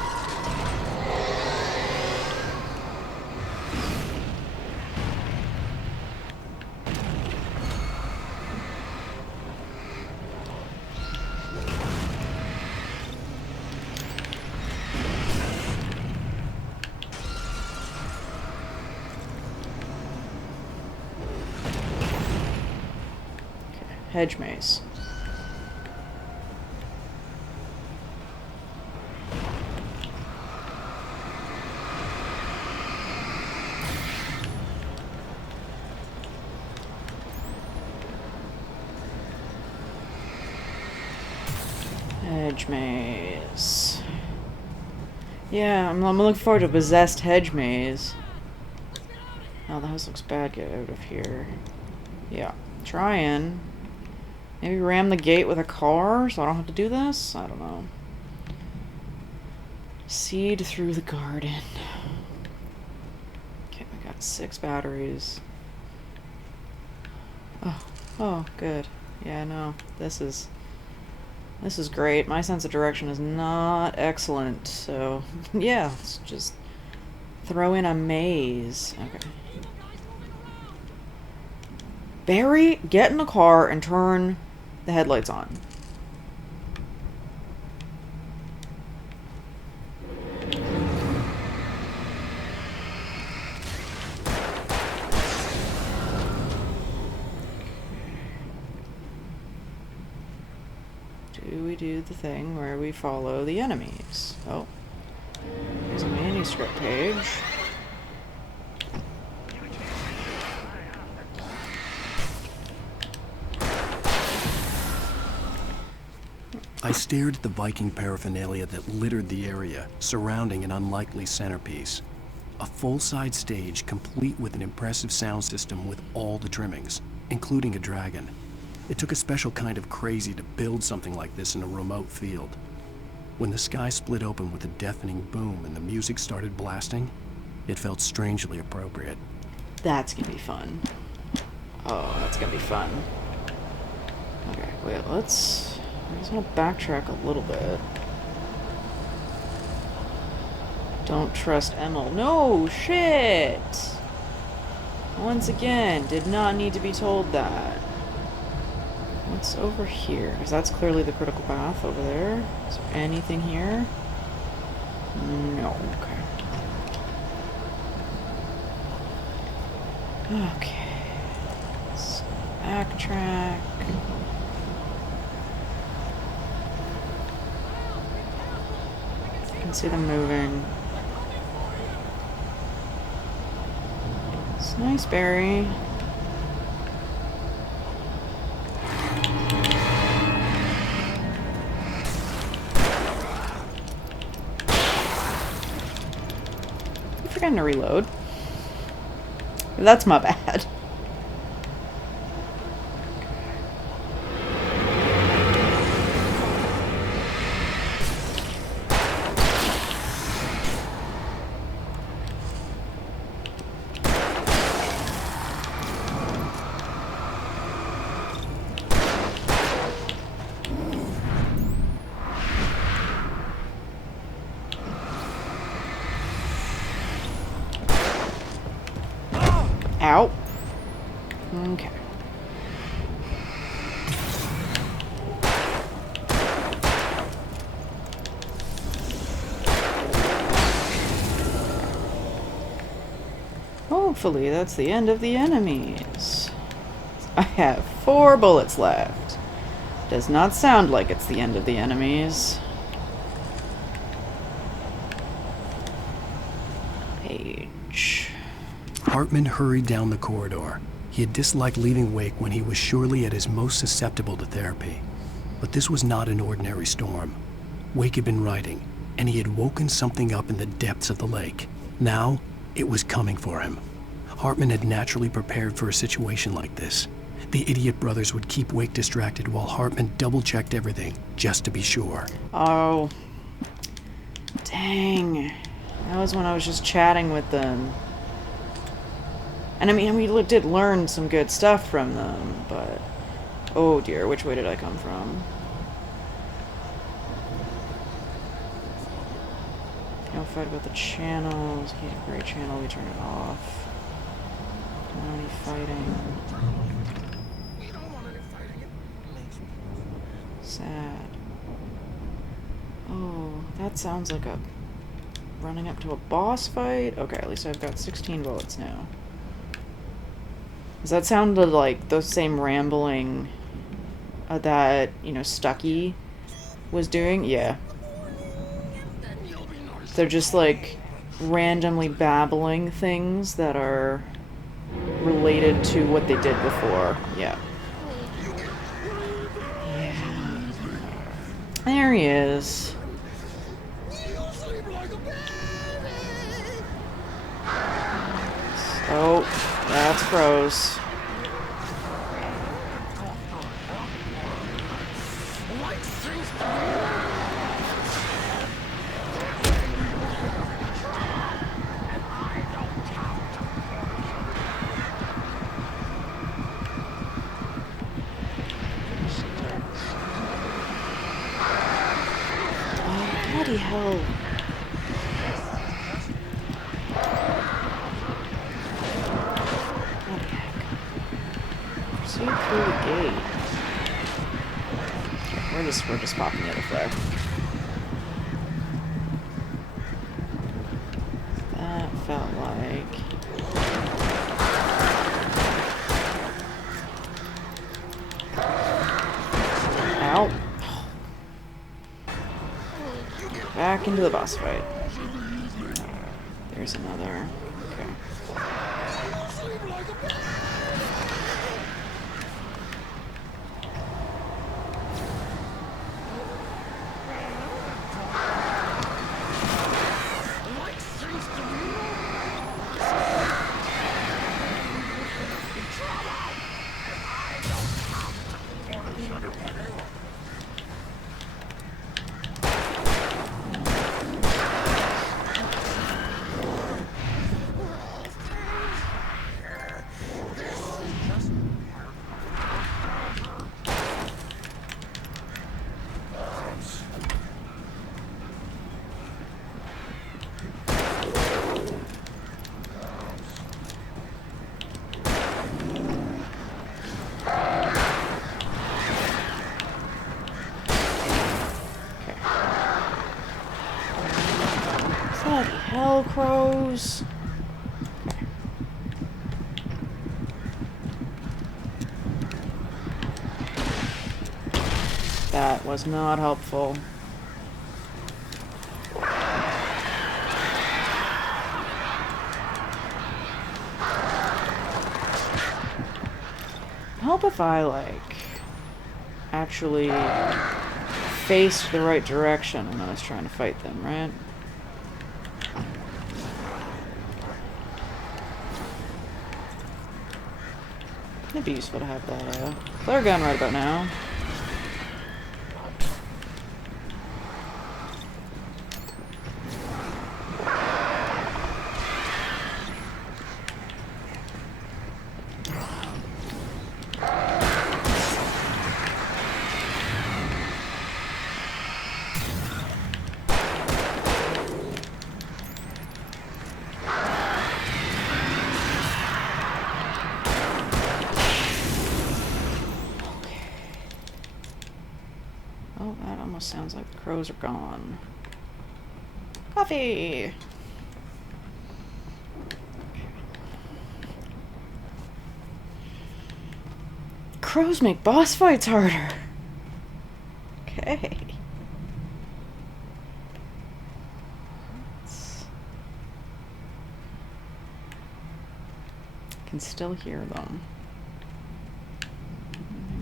Hedge maze. Hedge maze. Yeah, I'm looking forward to a possessed hedge maze. Oh, the house looks bad. Get out of here. Yeah. Trying. Maybe ram the gate with a car so I don't have to do this? I don't know. Seed through the garden. Okay, we got 6 batteries. Oh, good. Yeah, no. This is great. My sense of direction is not excellent, so yeah, let's just throw in a maze. Okay. Barry, get in the car and turn the headlights on. Do we do the thing where we follow the enemies? Oh. There's a manuscript page. I stared at the Viking paraphernalia that littered the area, surrounding an unlikely centerpiece. A full-size stage complete with an impressive sound system with all the trimmings, including a dragon. It took a special kind of crazy to build something like this in a remote field. When the sky split open with a deafening boom and the music started blasting, it felt strangely appropriate. That's gonna be fun. Oh, that's gonna be fun. Okay, wait, I just want to backtrack a little bit. Don't trust Emil. No, shit! Once again, did not need to be told that. What's over here? Because that's clearly the critical path over there. Is there anything here? No, okay. Okay. Let's backtrack. I can see them moving. It's nice, Barry. I'm forgetting to reload. That's my bad. Ow. Okay. Hopefully that's the end of the enemies. I have 4 bullets left. Does not sound like it's the end of the enemies. Page. Hartman hurried down the corridor. He had disliked leaving Wake when he was surely at his most susceptible to therapy. But this was not an ordinary storm. Wake had been writing, and he had woken something up in the depths of the lake. Now, it was coming for him. Hartman had naturally prepared for a situation like this. The idiot brothers would keep Wake distracted while Hartman double-checked everything, just to be sure. Oh. Dang. That was when I was just chatting with them. And I mean, we did learn some good stuff from them, but... Oh dear, which way did I come from? No fight about the channels. Can't have gray channel, we turn it off. Don't want any fighting. Sad. Oh, that sounds like a... running up to a boss fight? Okay, at least I've got 16 bullets now. Does that sound like the same rambling that, you know, Stucky was doing? Yeah. They're just, like, randomly babbling things that are related to what they did before. Yeah. Yeah. There he is. Oh, that's crows. Bloody hell. Bloody heck. Proceed through the gate. We're just popping the other flare. That felt like... Ow. Back into the boss fight. There's another. Okay. Bloody hell, crows. Okay. That was not helpful. Help if I, like, actually faced the right direction when I was trying to fight them, right? It'd be useful to have that flare gun right about now. Oh, that almost sounds like the crows are gone. Coffee! Crows make boss fights harder. Okay. I can still hear them.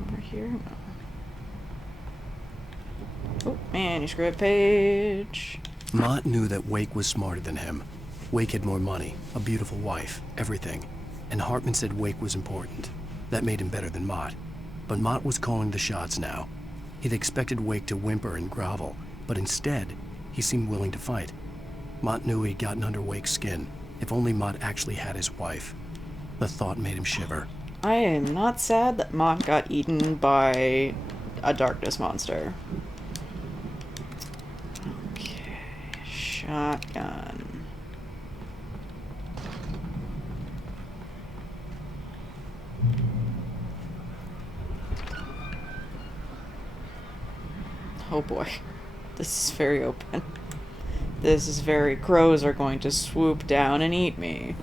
Over here? No. Oh, manuscript page. Mott knew that Wake was smarter than him. Wake had more money, a beautiful wife, everything. And Hartman said Wake was important. That made him better than Mott. But Mott was calling the shots now. He'd expected Wake to whimper and grovel, but instead, he seemed willing to fight. Mott knew he'd gotten under Wake's skin. If only Mott actually had his wife. The thought made him shiver. I am not sad that Mott got eaten by a darkness monster. Okay, shotgun. Oh boy, this is very open. This is very... Crows are going to swoop down and eat me.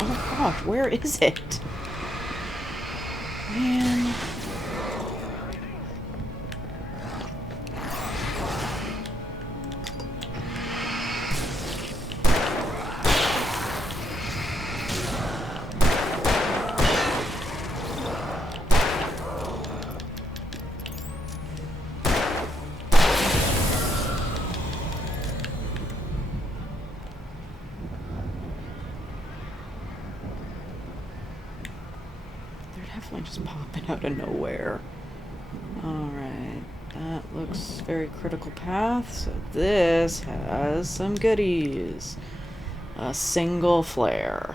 Oh gosh, where is it? Man. definitely just popping out of nowhere. Alright, that looks very critical path, so this has some goodies. A single flare.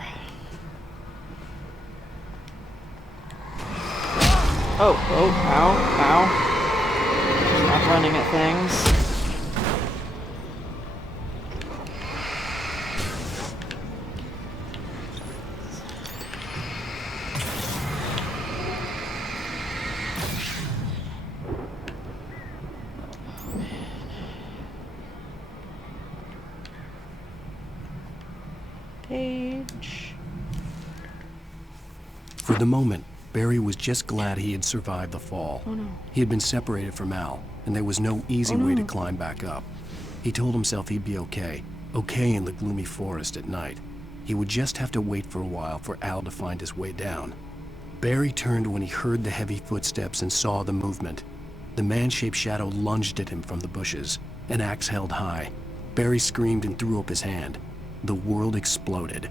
Oh, ow. Just not running at things. Page. For the moment, Barry was just glad he had survived the fall. Oh no. He had been separated from Al, and there was no easy way to climb back up. He told himself he'd be okay in the gloomy forest at night. He would just have to wait for a while for Al to find his way down. Barry turned when he heard the heavy footsteps and saw the movement. The man-shaped shadow lunged at him from the bushes, an axe held high. Barry screamed and threw up his hand. The world exploded.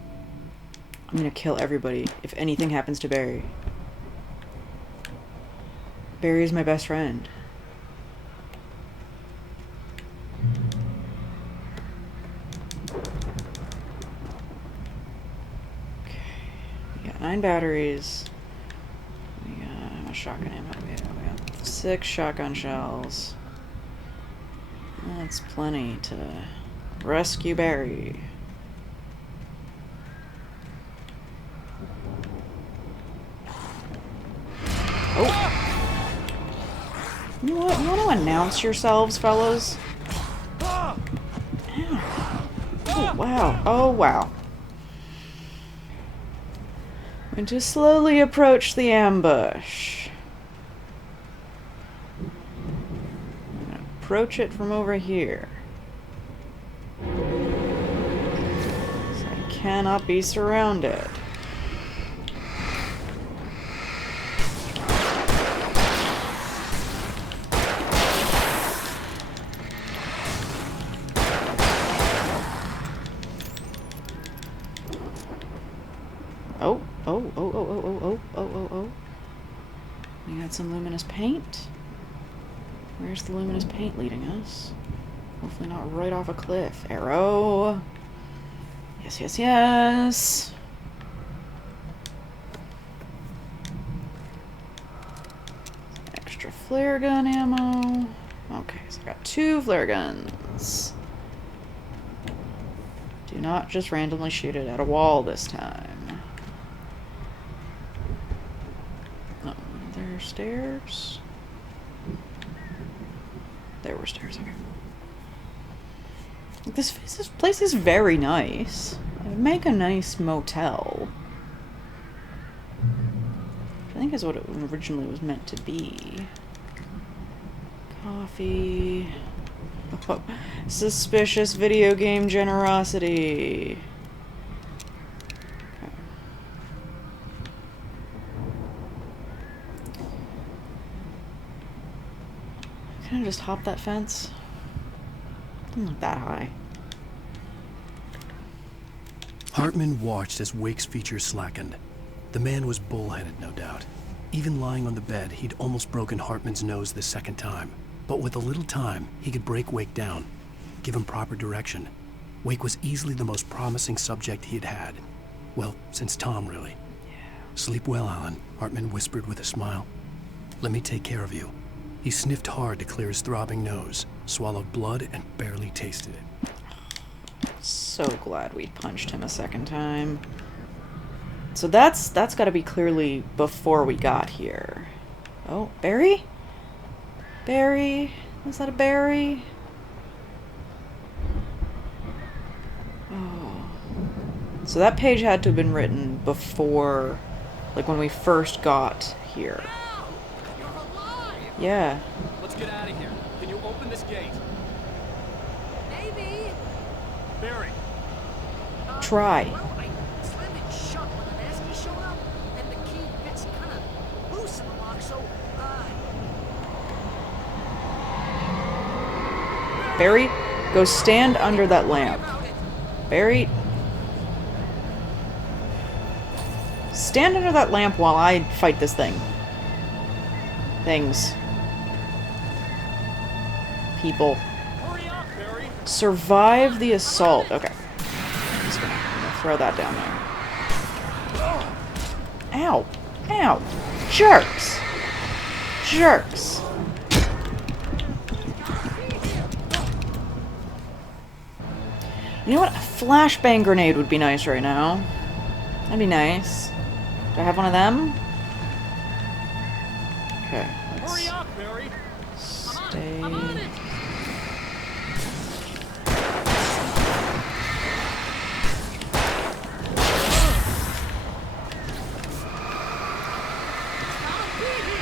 I'm gonna kill everybody if anything happens to Barry. Barry is my best friend. Okay. We got 9 batteries. We got a shotgun ammo. We got 6 shotgun shells. That's plenty to rescue Barry. Oh! You know what? You want to announce yourselves, fellas? Ow. Oh, wow. Oh, wow. And to slowly approach the ambush. I'm gonna approach it from over here. So I cannot be surrounded. Oh. We got some luminous paint. Where's the luminous paint leading us? Hopefully not right off a cliff. Arrow. Yes. Extra flare gun ammo. Okay, so I got 2 flare guns. Do not just randomly shoot it at a wall this time. Stairs? There were stairs, okay. This place is very nice. It would make a nice motel. I think is what it originally was meant to be. Coffee. Oh, suspicious video game generosity. Can I just hop that fence? Doesn't look that high. Hartman watched as Wake's features slackened. The man was bullheaded, no doubt. Even lying on the bed, he'd almost broken Hartman's nose the second time. But with a little time, he could break Wake down, give him proper direction. Wake was easily the most promising subject he had had. Well, since Tom, really. Yeah. Sleep well, Alan, Hartman whispered with a smile. Let me take care of you. He sniffed hard to clear his throbbing nose, swallowed blood, and barely tasted it. So glad we punched him a second time. So that's got to be clearly before we got here. Oh, Barry? Barry? Is that a Barry? Oh. So that page had to have been written before, like when we first got here. Yeah. Let's get out of here. Can you open this gate? Maybe. Barry. Try. Well, I slammed it shut when the nasty showed up, and the key fits kind of loose in the lock, so, Barry, go stand under that lamp. Barry. Stand under that lamp while I fight this thing. Things. People. Survive the assault. Okay. I'm just gonna throw that down there. Ow. Ow. Jerks. Jerks. You know what? A flashbang grenade would be nice right now. That'd be nice. Do I have one of them? Okay. Let's stay.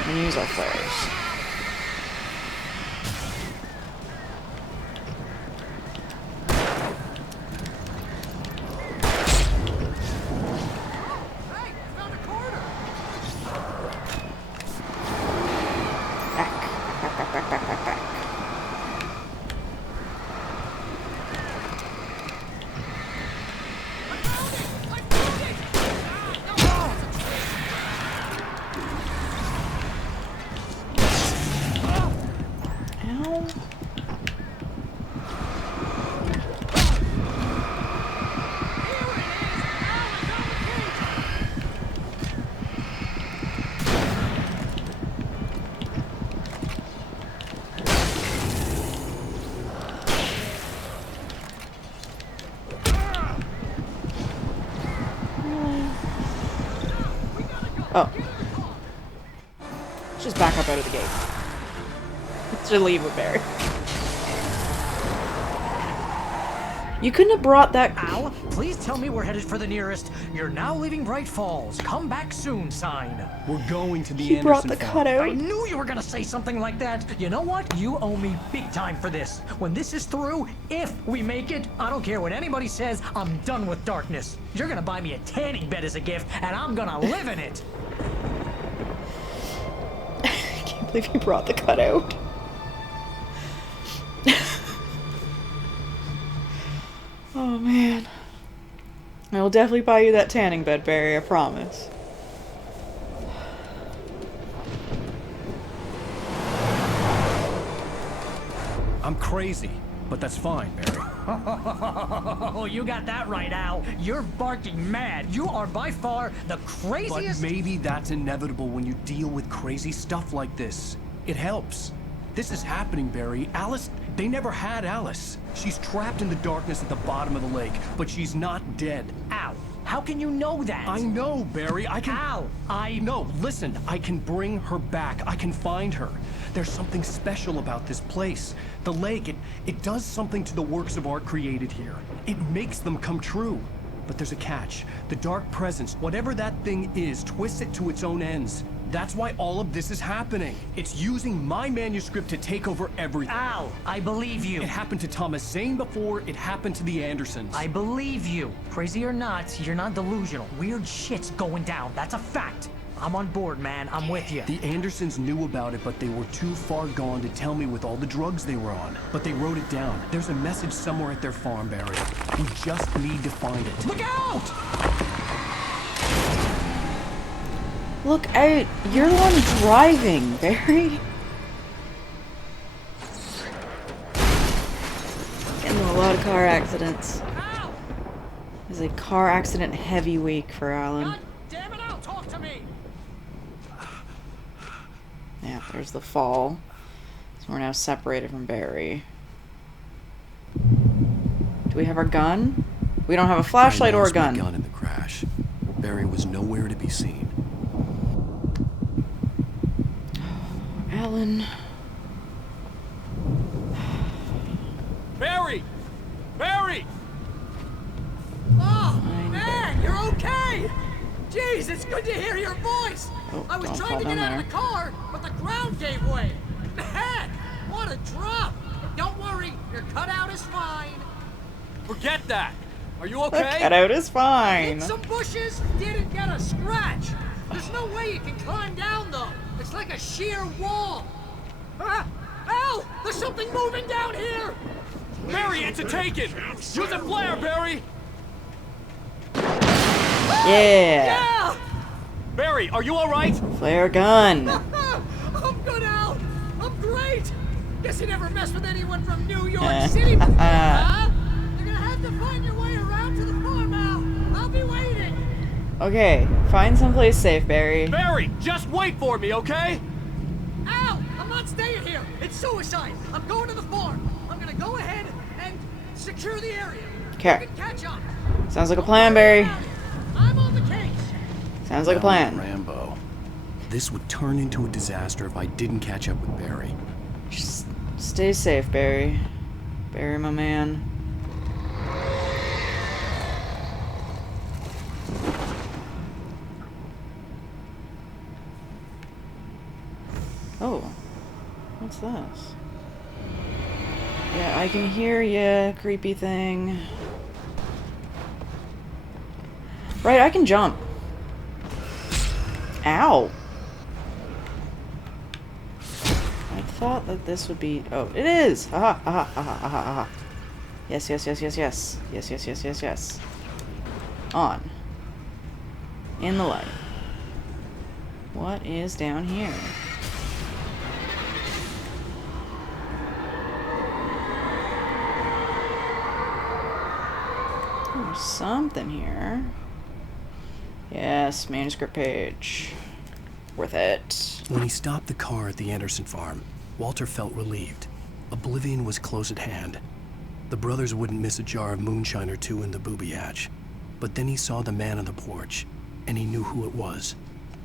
And use our flares. Oh. Let's just back up out of the gate. Let's just leave with Barry. You couldn't have brought that... Al, please tell me we're headed for the nearest "You're now leaving Bright Falls. Come back soon" sign. We're going to the He Anderson brought the farm. cutout. I knew you were gonna say something like that. You know what? You owe me big time for this. When this is through, if we make it, I don't care what anybody says, I'm done with darkness. You're gonna buy me a tanning bed as a gift, and I'm gonna live in it. I can't believe he brought the cutout. Oh man. I will definitely buy you that tanning bed, Barry, I promise. I'm crazy, but that's fine, Barry. Oh, you got that right, Al. You're barking mad. You are by far the craziest... But maybe that's inevitable when you deal with crazy stuff like this. It helps. This is happening, Barry. Alice, they never had Alice. She's trapped in the darkness at the bottom of the lake, but she's not dead. Al, how can you know that? I know, Barry. I can... Al, No, listen. I can bring her back. I can find her. There's something special about this place. The lake, it does something to the works of art created here. It makes them come true. But there's a catch. The dark presence, whatever that thing is, twists it to its own ends. That's why all of this is happening. It's using my manuscript to take over everything. Al, I believe you. It happened to Thomas Zane before, it happened to the Andersons. I believe you. Crazy or not, you're not delusional. Weird shit's going down. That's a fact. I'm on board, man. I'm with you. The Andersons knew about it, but they were too far gone to tell me with all the drugs they were on. But they wrote it down. There's a message somewhere at their farm, Barry. We just need to find it. Look out! Look out! You're the one driving, Barry! Getting into a lot of car accidents. It's a car accident heavy week for Alan. God damn it, Al, talk to me! Yeah, there's the fall. So we're now separated from Barry. Do we have our gun? We don't have a flashlight or a gun. I lost my gun in the crash. Barry was nowhere to be seen. Alan. Barry! Barry! Oh, man, you're okay! Jeez, it's good to hear your voice! Oh, I was don't trying fall to get down out of the car, but the ground gave way. Man, what a drop! Don't worry, your cutout is fine. Forget that! Are you The okay? cutout is fine. Hit some bushes, didn't get a scratch. There's no way you can climb down, though. It's like a sheer wall. Ah! Al! There's something moving down here! Barry, it's a taken! Use a flare, Barry! Yeah! Yeah! Barry, are you alright? Flare gun. I'm good, Al. I'm great. Guess you never messed with anyone from New York City before, huh? You're gonna have to find your way around to the farm, Al. I'll be waiting. Okay, find someplace safe, Barry. Barry, just wait for me, okay? Al, I'm not staying here. It's suicide. I'm going to the farm. I'm gonna go ahead and secure the area. Okay. You can catch up. Sounds like a plan, Barry. I'm on the case. Sounds like a plan. Rambo. This would turn into a disaster if I didn't catch up with Barry. Just stay safe, Barry. Barry, my man. Oh. What's this? Yeah, I can hear ya, creepy thing. Right, I can jump. Ow. I thought that this would be... Oh, it is! Aha, aha, aha, aha, aha. Yes, yes, yes, yes, yes. Yes, yes, yes, yes, yes. On. In the light. What is down here? There's something here. Yes, manuscript page. Worth it. When he stopped the car at the Anderson farm, Walter felt relieved. Oblivion was close at hand. The brothers wouldn't miss a jar of moonshine or two in the booby hatch. But then he saw the man on the porch, and he knew who it was.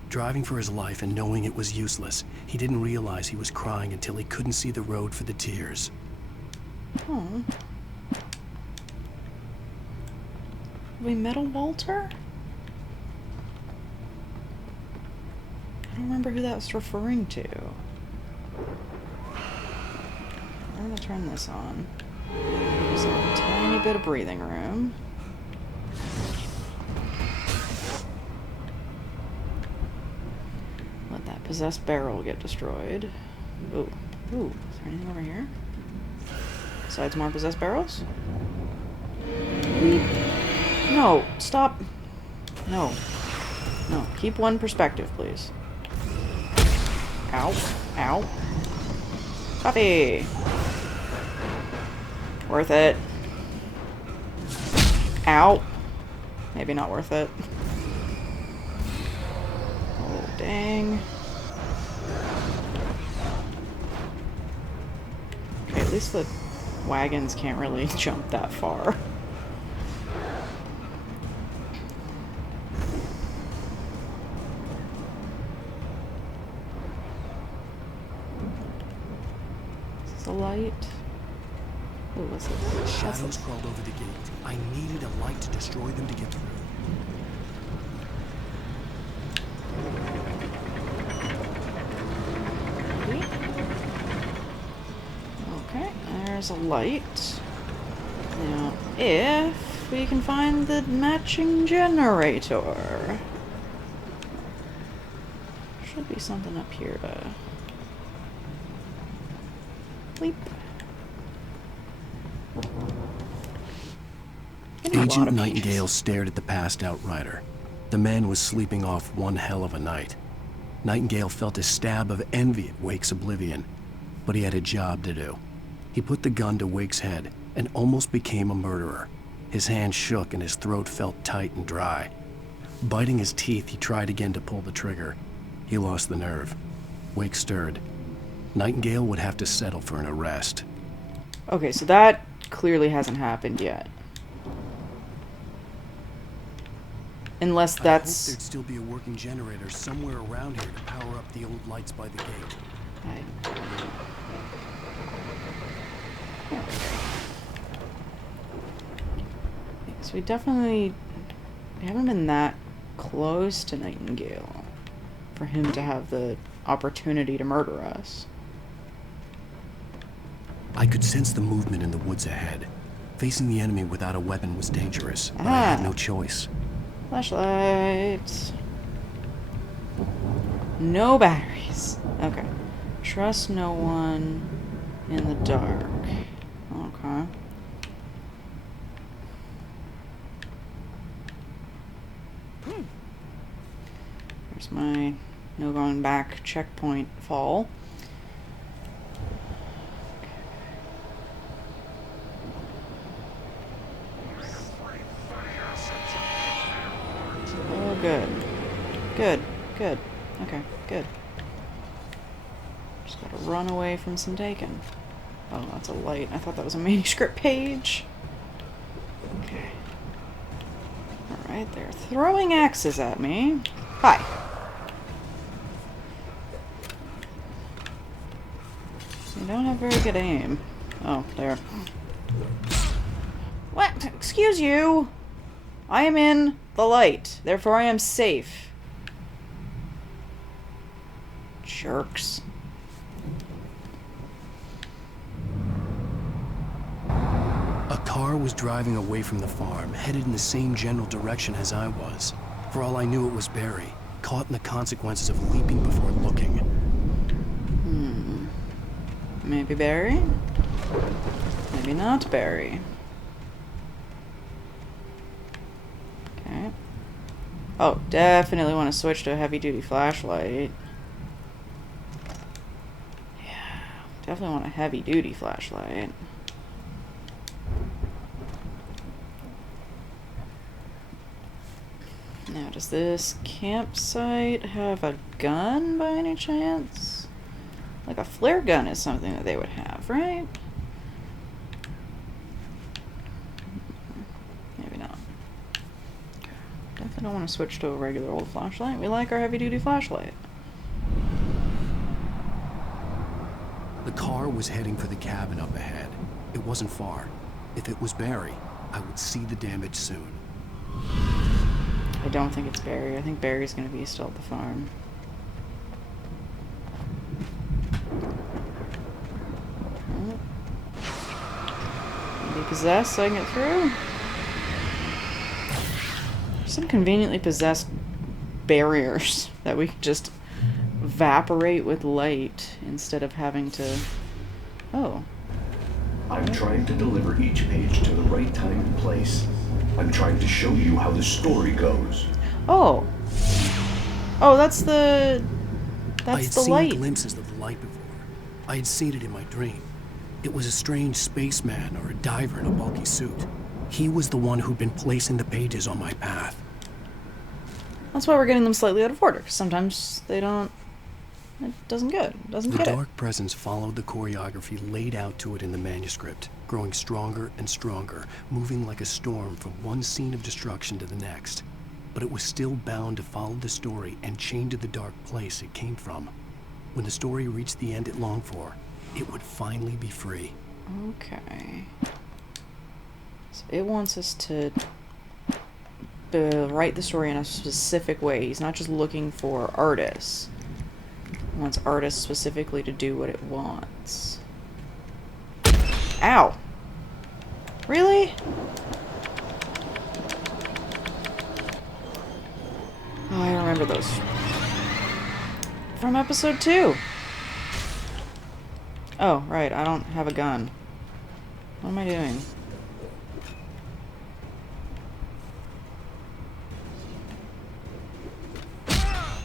Driving for his life and knowing it was useless, he didn't realize he was crying until he couldn't see the road for the tears. Oh. We met a Walter? I don't remember who that was referring to. I'm gonna turn this on. There's a tiny bit of breathing room. Let that possessed barrel get destroyed. Ooh. Ooh. Is there anything over here? Besides more possessed barrels? Beep. No. Stop. No. No. Keep one perspective, please. Ow. Ow. Coffee! Worth it. Ow. Maybe not worth it. Oh, dang. Okay, at least the wagons can't really jump that far. A light. Oh, what's this? Shadows crawled over the gate. I needed a light to destroy them to get through. Okay, there's a light. Now, if we can find the matching generator. Should be something up here to... Leap. Agent Nightingale stared at the passed out rider. The man was sleeping off one hell of a night. Nightingale felt a stab of envy at Wake's oblivion, but he had a job to do. He put the gun to Wake's head and almost became a murderer. His hand shook and his throat felt tight and dry. Biting his teeth, he tried again to pull the trigger. He lost the nerve. Wake stirred. Nightingale would have to settle for an arrest. Okay, so that clearly hasn't happened yet. Unless that's... I hope there'd still be a working generator somewhere around here to power up the old lights by the gate. So we definitely... We haven't been that close to Nightingale for him to have the opportunity to murder us. I could sense the movement in the woods ahead. Facing the enemy without a weapon was dangerous, but I had no choice. Flashlights. No batteries. Okay. Trust no one in the dark. Okay. There's my no going back checkpoint fall. Oh, good. Good. Good. Okay, good. Just gotta run away from some taken. Oh, that's a light. I thought that was a manuscript page. Okay. Alright, they're throwing axes at me. Hi. You don't have very good aim. Oh, there. What? Excuse you! I am in the light. Therefore I am safe. Jerks. A car was driving away from the farm, headed in the same general direction as I was. For all I knew, it was Barry, caught in the consequences of leaping before looking. Maybe Barry? Maybe not Barry. Okay. Oh, definitely want to switch to a heavy-duty flashlight. Yeah, definitely want a heavy-duty flashlight. Now, does this campsite have a gun by any chance? Like a flare gun is something that they would have, right? Maybe not. Definitely don't want to switch to a regular old flashlight. We like our heavy-duty flashlight. The car was heading for the cabin up ahead. It wasn't far. If it was Barry, I would see the damage soon. I don't think it's Barry. I think Barry's going to be still at the farm. Be possessed so I can get through? Some conveniently possessed barriers that we could just evaporate with light instead of having to... Oh. I'm trying to deliver each page to the right time and place. I'm trying to show you how the story goes. Oh. Oh, that's the... That's the light. I had seen glimpses of the light before. I had seen it in my dream. It was a strange spaceman or a diver in a bulky suit. He was the one who'd been placing the pages on my path. That's why we're getting them slightly out of order, because sometimes they don't... It doesn't get it. The dark presence followed the choreography laid out to it in the manuscript, growing stronger and stronger, moving like a storm from one scene of destruction to the next. But it was still bound to follow the story and chained to the dark place it came from. When the story reached the end it longed for, it would finally be free. Okay. So it wants us to write the story in a specific way. He's not just looking for artists. He wants artists specifically to do what it wants. Ow! Really? Oh, I remember those. From episode 2. Oh, right, I don't have a gun. What am I doing?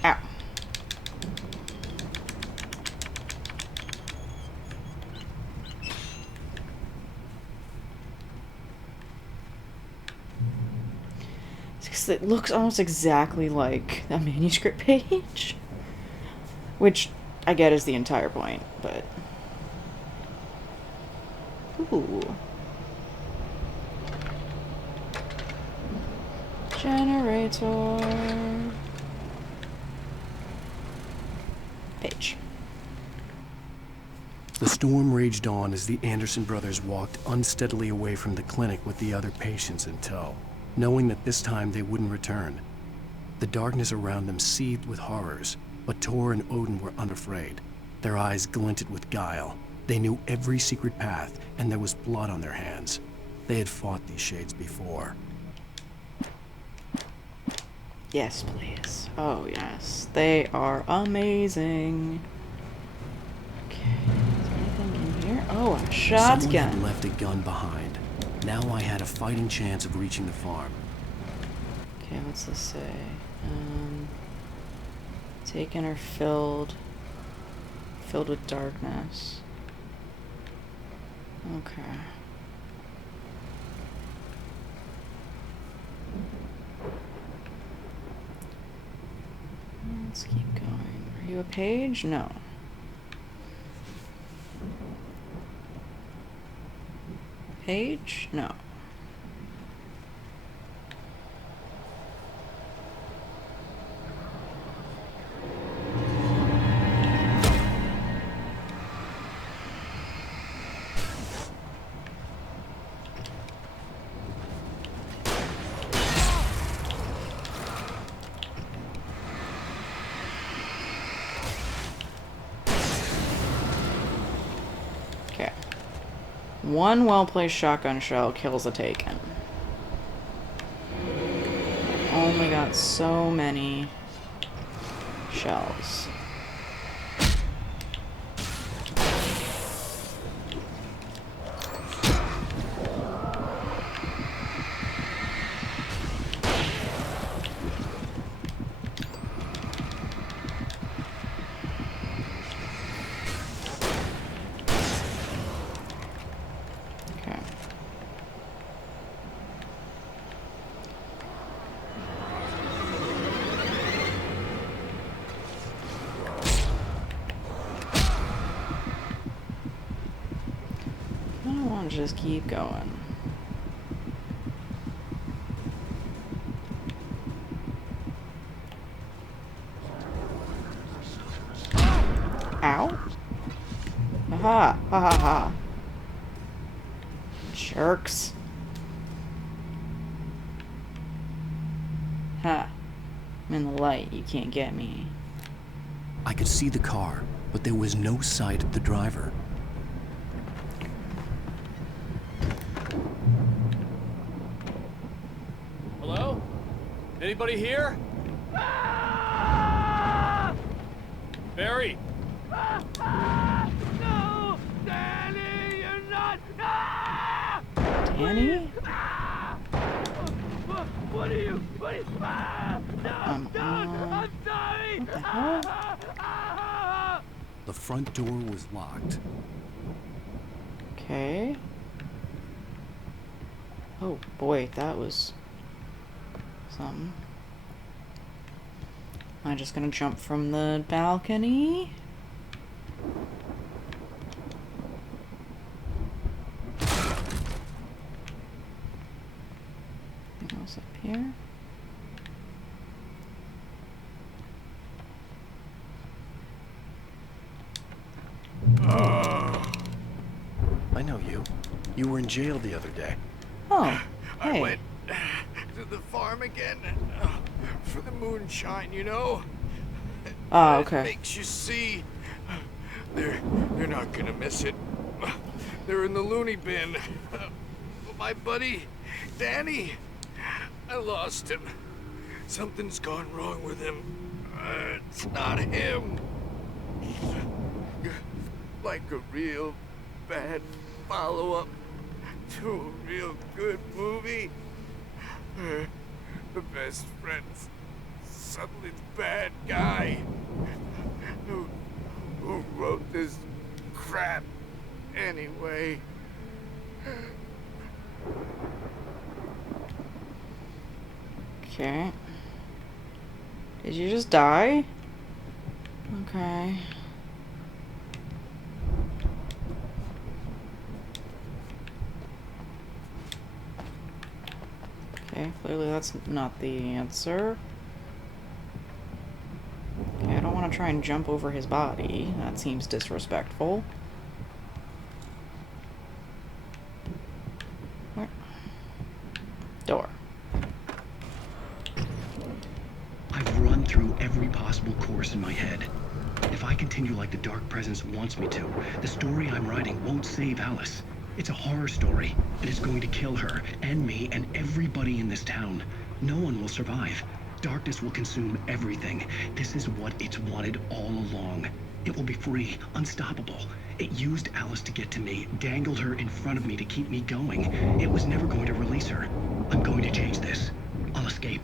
Ow. Because it looks almost exactly like a manuscript page. Which I get is the entire point, but... Ooh. Generator. Page. The storm raged on as the Anderson brothers walked unsteadily away from the clinic with the other patients in tow, knowing that this time they wouldn't return. The darkness around them seethed with horrors, but Tor and Odin were unafraid. Their eyes glinted with guile. They knew every secret path, and there was blood on their hands. They had fought these shades before. Yes, please. Oh, yes. They are amazing. Okay. Is there anything in here? Oh, a shotgun. Someone had left a gun behind. Now I had a fighting chance of reaching the farm. Okay, what's this say? Taken or filled. Filled with darkness. Okay. Let's keep going. Are you a page? No. Page? No. Okay. One well-placed shotgun shell kills a Taken. Only got so many shells. Just keep going. Ow. Ha ha ha ha. Jerks. Ha. I'm in the light. You can't get me. I could see the car, but there was no sight of the driver. Anybody here? Barry! No! Danny, you're not! Danny? What are you? What are you? No! Don't! I'm sorry! What the hell? The front door was locked. Okay. Oh boy, that was something. Am I just gonna jump from the balcony? Anything else up here? I know you. You were in jail the other day. Oh, I hey. went to the farm again for the moonshine, you know? Oh, It okay. makes you see. They're not gonna miss it. They're in the loony bin. My buddy, Danny, I lost him. Something's gone wrong with him. It's not him. Like a real bad follow-up to a real good movie. The best friend's suddenly the bad guy. Who wrote this crap anyway? Okay. Did you just die? Okay. Okay, clearly that's not the answer. Okay, I don't want to try and jump over his body. That seems disrespectful. Where? Door. I've run through every possible course in my head. If I continue like the Dark Presence wants me to, the story I'm writing won't save Alice. It's a horror story, and it's going to kill her, and me, and everybody in this town. No one will survive. Darkness will consume everything. This is what it's wanted all along. It will be free, unstoppable. It used Alice to get to me, dangled her in front of me to keep me going. It was never going to release her. I'm going to change this. I'll escape.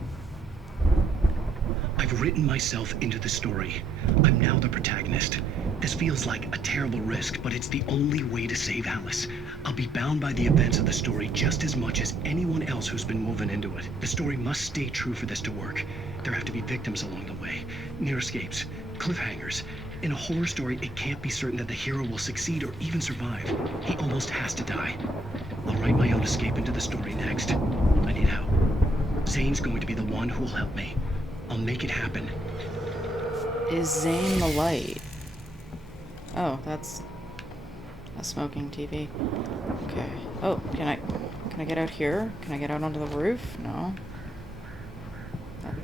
I've written myself into the story. I'm now the protagonist. This feels like a terrible risk, but it's the only way to save Alice. I'll be bound by the events of the story just as much as anyone else who's been woven into it. The story must stay true for this to work. There have to be victims along the way, near escapes, cliffhangers. In a horror story, it can't be certain that the hero will succeed or even survive. He almost has to die. I'll write my own escape into the story next. I need help. Zane's going to be the one who will help me. I'll make it happen. Is Zane the light? Oh, that's a smoking TV. Okay. Oh, can I get out here? Can I get out onto the roof? No. That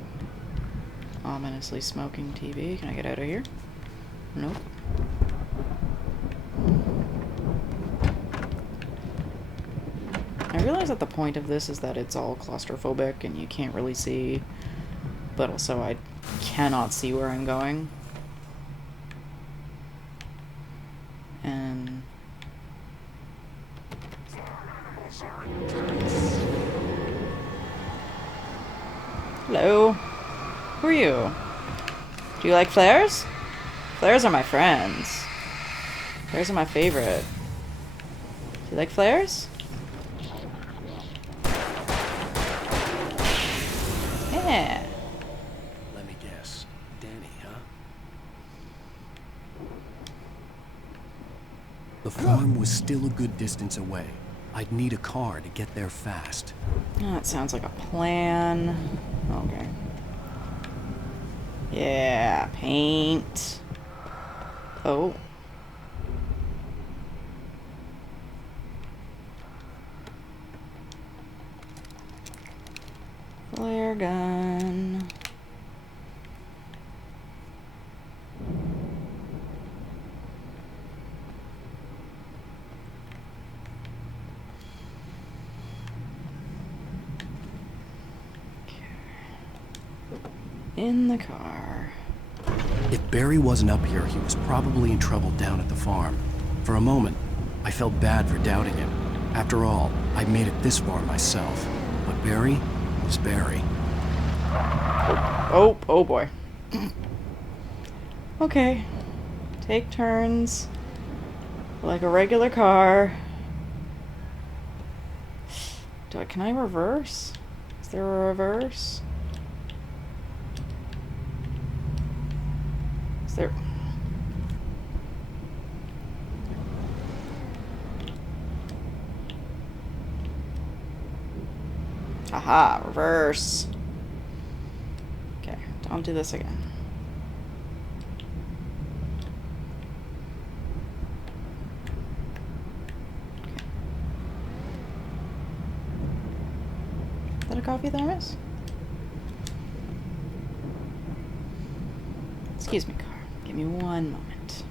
ominously smoking TV. Can I get out of here? Nope. I realize that the point of this is that it's all claustrophobic and you can't really see, but also I cannot see where I'm going. And hello. Who are you? Do you like flares? Flares are my friends. Flares are my favorite. Do you like flares? Yeah. Let me guess. Danny, huh? The farm was still a good distance away. I'd need a car to get there fast. Oh, that sounds like a plan. Okay. Yeah, paint. Oh. Flare gun. In the car. If Barry wasn't up here, he was probably in trouble down at the farm. For a moment, I felt bad for doubting him. After all, I'd made it this far myself. But Barry was Barry. Oh boy. Okay. Take turns. Like a regular car. Can I reverse? Is there a reverse? Is there... Haha, reverse. Okay, don't do this again. Okay. Is that a coffee thermos? Excuse me, car. Give me one moment.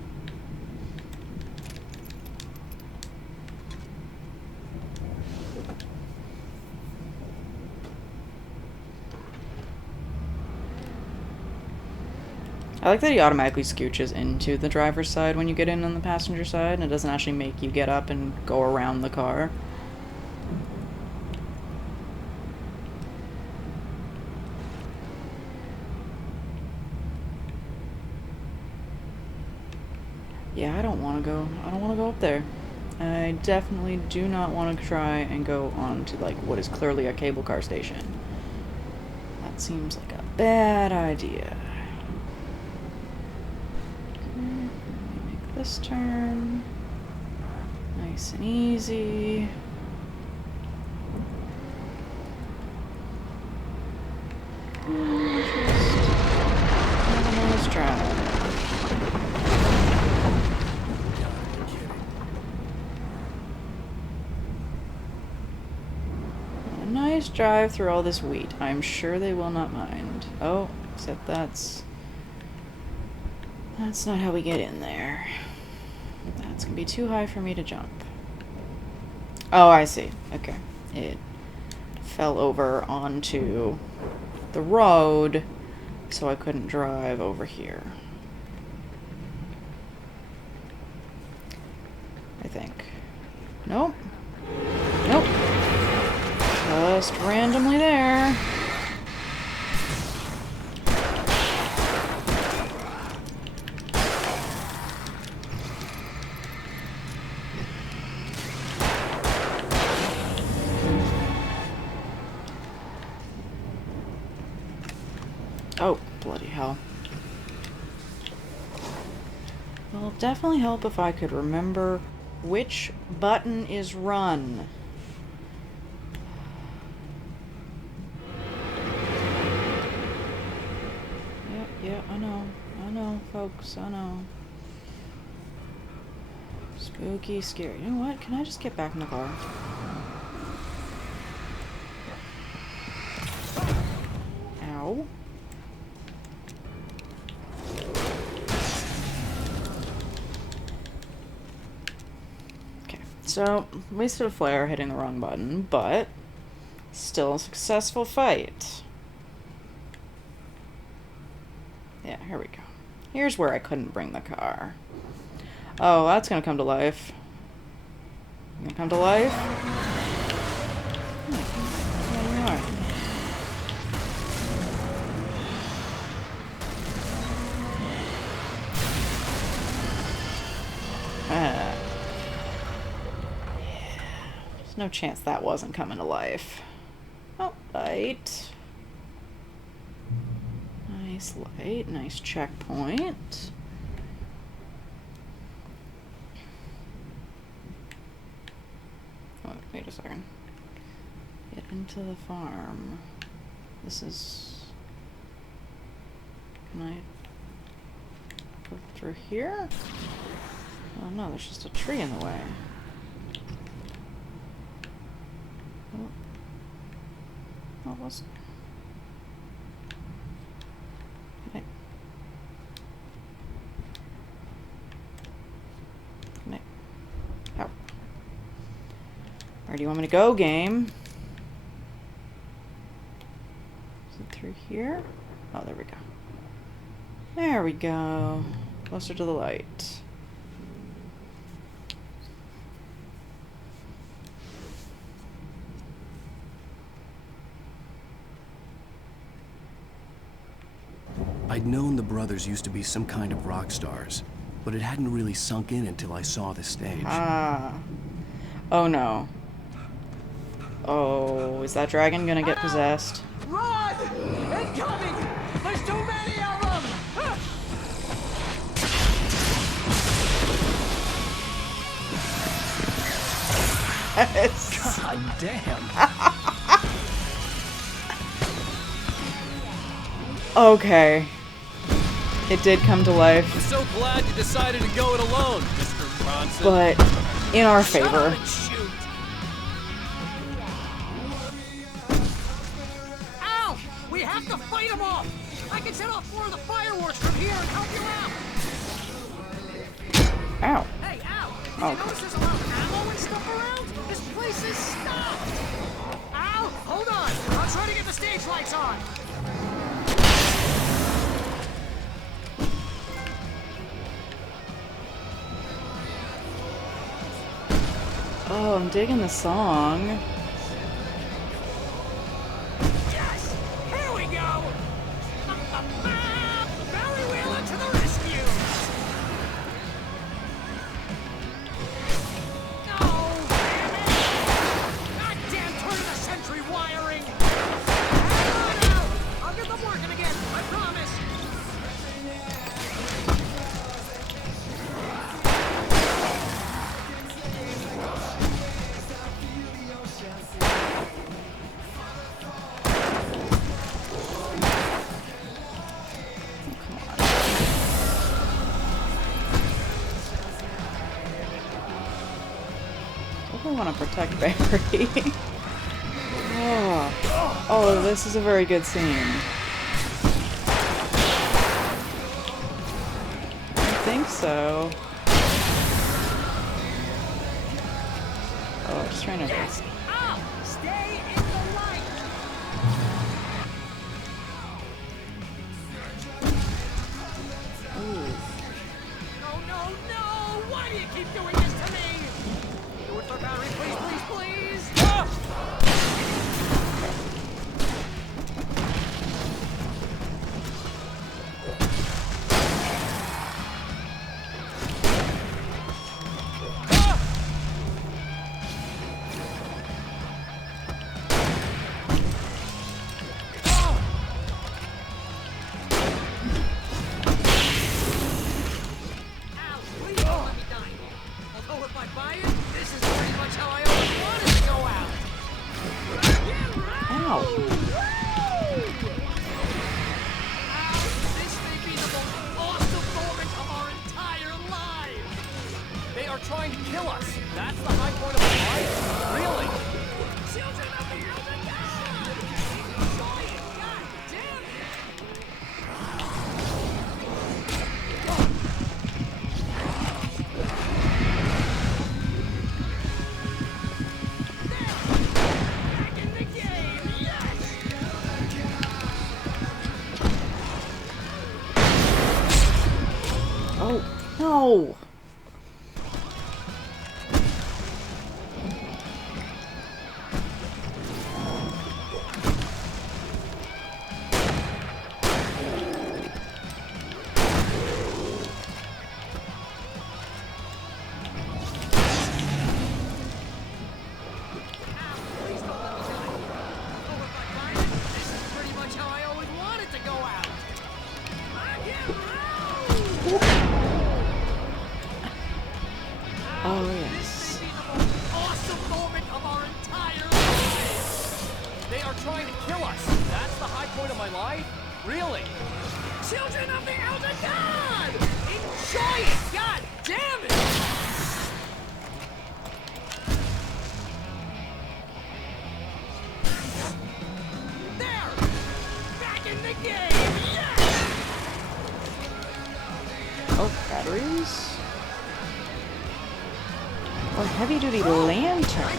I like that he automatically scooches into the driver's side when you get in on the passenger side, and it doesn't actually make you get up and go around the car. Yeah, I don't want to go up there. I definitely do not want to try and go on to, like, what is clearly a cable car station. That seems like a bad idea. Make this turn nice and easy. And just have a nice drive. A nice drive through all this wheat. I'm sure they will not mind. Oh, except that's not how we get in there. That's gonna be too high for me to jump. Oh, I see. Okay. It fell over onto the road, so I couldn't drive over here. I think. Nope. Nope. Just randomly there. bloody hell. It'll definitely help if I could remember which button is run. Yeah, I know, folks, I know. Spooky, scary. You know what? Can I just get back in the car? Ow. Okay, so wasted a flare hitting the wrong button, but still a successful fight. Yeah, here we go. Here's where I couldn't bring the car. Oh, that's gonna come to life. Gonna come to life? There you are. Yeah. There's no chance that wasn't coming to life. Oh, light. Nice light, nice checkpoint. Oh, wait a second. Get into the farm. This is... Can I go through here? Oh no, there's just a tree in the way. Oh. What was... Where do you want me to go, game? Is it through here? Oh, there we go. There we go. Closer to the light. I'd known the brothers used to be some kind of rock stars, but it hadn't really sunk in until I saw the stage. Ah. Oh no. Oh, is that dragon gonna get possessed? Run! Incoming! There's too many of them! God damn. Okay. It did come to life. I'm so glad you decided to go it alone, Mr. Bronson. But in our favor. Ow! We have to fight them off! I can set off more of the fireworks from here and help you out! Ow. Hey, ow! Did Oh. you notice there's a lot of ammo and stuff around? This place is stopped! Ow! Hold on! I'll try to get the stage lights on! Oh, I'm digging the song. Yes! Here we go! Barry Wheeler to the rescue! No! Damn it! Goddamn turn-of-the-century wiring! Hang on out! I'll get them working again, I promise! I want to protect Barry. Oh, this is a very good scene. I think so. Oh, just trying to... Yes! Ow! Stay in the light! Ooh. No! Why do you keep doing this to me? Do it for Barry, please! Ah! trying to kill us. That's the high point of my life? Really? Children of the Elder God! Enjoy it! God damn Back in the game! Yes! Oh, no! Oh, yes. Awesome moment of our entire lives! They are trying to kill us. That's the high point of my life? Really? Children of the Elder God! Enjoy it! God damn it! There! Back in the game! Yes! Oh, batteries? Or heavy-duty lantern.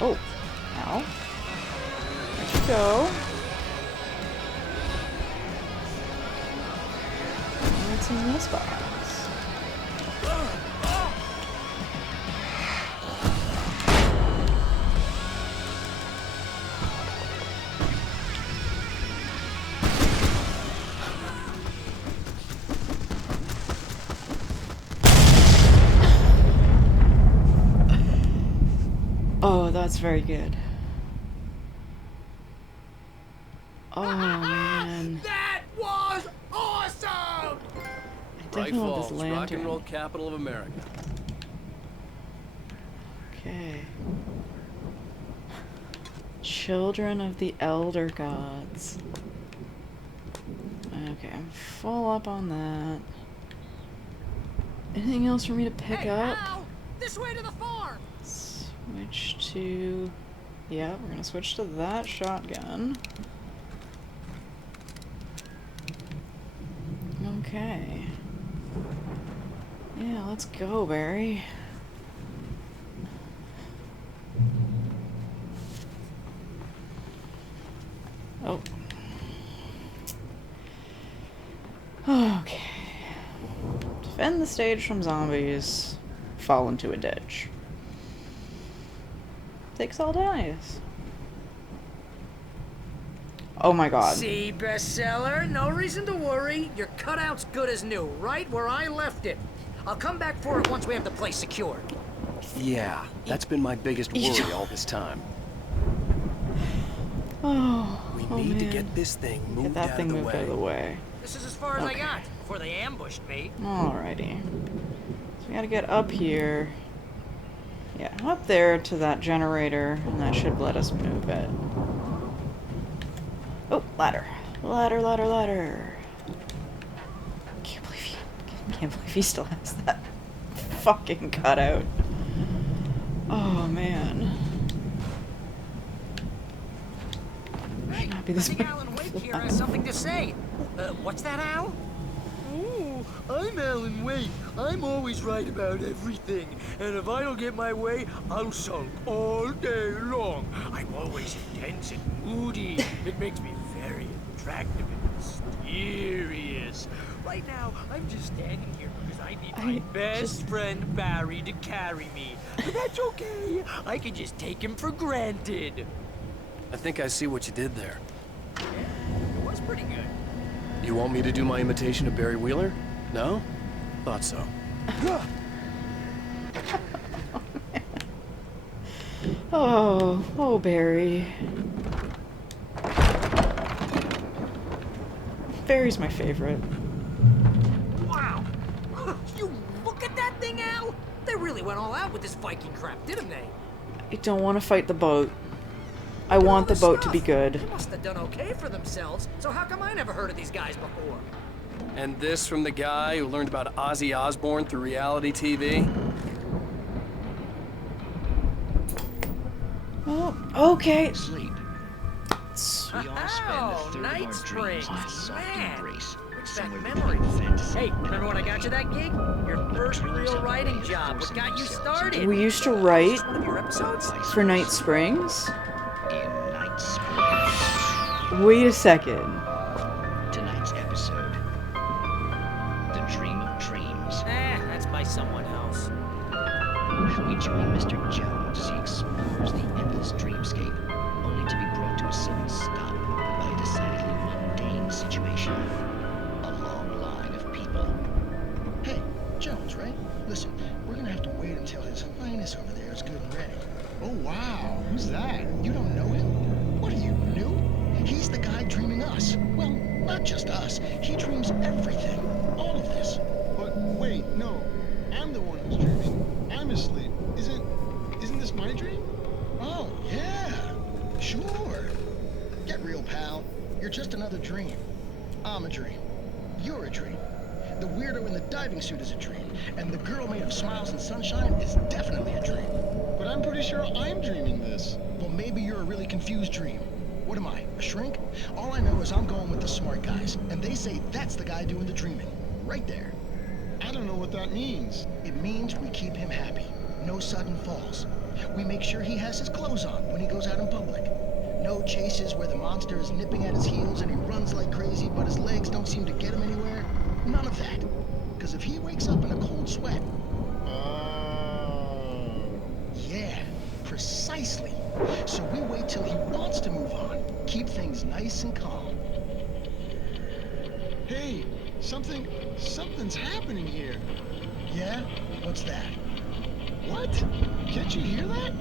Oh, ow. There you go. What's in this box? Oh, that's very good. Oh, man. That was awesome! I Bright definitely love Falls, this rock and lantern. roll capital of America. Okay. Children of the Elder Gods. Okay, I'm full up on that. Anything else for me to pick up? Al! This way to the farm! Switch to... Yeah, we're gonna switch to that shotgun. Okay. Yeah, let's go, Barry. Oh. Okay. Defend the stage from zombies. Fall into a ditch. Takes all dies. Oh my god. See, bestseller? No reason to worry. Your cutout's good as new, right where I left it. I'll come back for it once we have the place secured. Yeah, that's been my biggest worry all this time. Oh, We oh need to man. get this thing moved Get that out thing of the moved way. out of the way. This is as far as Okay. I got before they ambushed me. Alrighty. So we gotta get up here. Yeah, up there to that generator, and that should let us move it. Oh, ladder. Ladder, ladder, ladder. Can't believe he still has that fucking cutout. Oh man. Should not be this I think Alan Wake here has something to say. What's that, Al? Oh, I'm Alan Wake. I'm always right about everything. And if I don't get my way, I'll sulk all day long. I'm always intense and moody. It makes me very attractive and mysterious. Right now, I'm just standing here because I need my best friend Barry to carry me. But that's okay. I can just take him for granted. I think I see what you did there. It was pretty good. You want me to do my imitation of Barry Wheeler? No? Thought so. Oh, Barry. Barry's my favorite. Wow! You look at that thing, Al! They really went all out with this Viking crap, didn't they? I don't want to fight the boat. I want the this boat to be stuff. good. They must have done okay for themselves, so how come I never heard of these guys before? And this from the guy who learned about Ozzy Osbourne through reality TV? Oh, okay. Sleep. We all spend a third Night of our dreams Springs. in a soft Man, embrace. brings Somewhere back between memories. fantasy Hey, remember when I got you that gig? Your first real writing job. What got you started? We used to write One of your episodes? for Night Springs. in Night Springs. Wait a second. Tonight's episode. The Dream of Dreams. That's by someone else. We join Mr. Jones as he explores the endless dreamscape, only to be brought to a sudden stop by a decidedly mundane situation. A long line of people. Hey, Jones, right? Listen, we're gonna have to wait until His Highness over there is good and ready. Oh, wow. Who's that? You don't know him? What are you, new? He's the guy dreaming us. Well, not just us. He dreams everything. All of this. But wait, no. I'm the one who's dreaming. I'm asleep. Isn't this my dream? Oh, yeah. Sure. Get real, pal. You're just another dream. I'm a dream. You're a dream. The weirdo in the diving suit is a dream. And the girl made of smiles and sunshine is definitely a dream. But I'm pretty sure I'm dreaming this. Well, maybe you're a really confused dream. What am I, a shrink? All I know is I'm going with the smart guys. And they say that's the guy doing the dreaming. Right there. I don't know what that means. It means we keep him happy. No sudden falls. We make sure he has his clothes on when he goes out in public. No chases where the monster is nipping at his heels and he runs like crazy, but his legs don't seem to get him anywhere. None of that. Because if he wakes up in a cold sweat... Yeah, precisely. So we wait till he wants to move on. Keep things nice and calm. Hey, something's happening here. Yeah? What's that? What? Can't you hear that?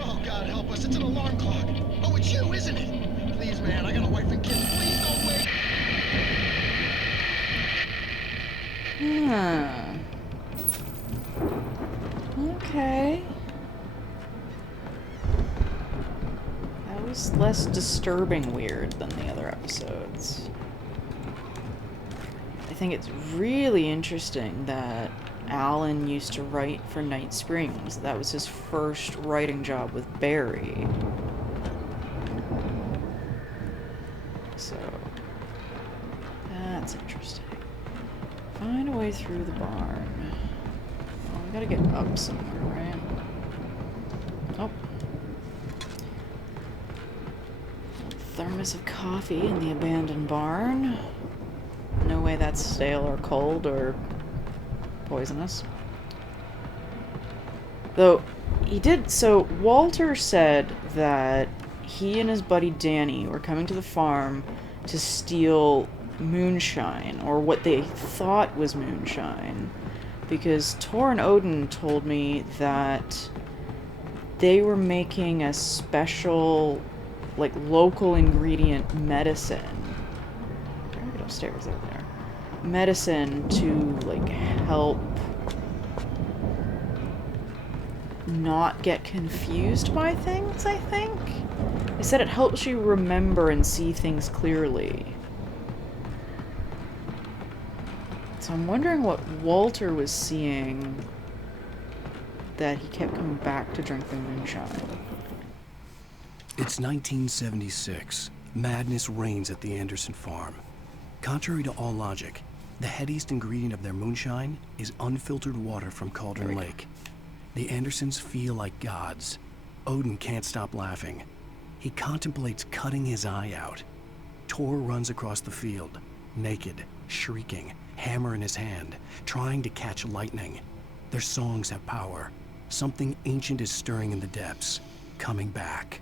Oh, God help us, it's an alarm clock. Oh, it's you, isn't it? Please, man, I got a wife and kids. Please don't wait. Okay. That was less disturbing weird than the other episodes. I think it's really interesting that Alan used to write for Night Springs. That was his first writing job with Barry. So, that's interesting. Find a way through the barn. Well, we gotta get up somewhere, right? Oh. Thermos of coffee in the abandoned barn. No way that's stale or cold or poisonous. Though, he did, so Walter said that he and his buddy Danny were coming to the farm to steal moonshine, or what they thought was moonshine, because Tor and Odin told me that they were making a special, like, local ingredient medicine. I'm gonna get upstairs over there. Medicine to, like, help not get confused by things, I think? They said it helps you remember and see things clearly. So I'm wondering what Walter was seeing that he kept coming back to drink the moonshine. It's 1976. Madness reigns at the Anderson farm. Contrary to all logic, the headiest ingredient of their moonshine is unfiltered water from Cauldron Lake. The Andersons feel like gods. Odin can't stop laughing. He contemplates cutting his eye out. Tor runs across the field, naked, shrieking, hammer in his hand, trying to catch lightning. Their songs have power. Something ancient is stirring in the depths, coming back.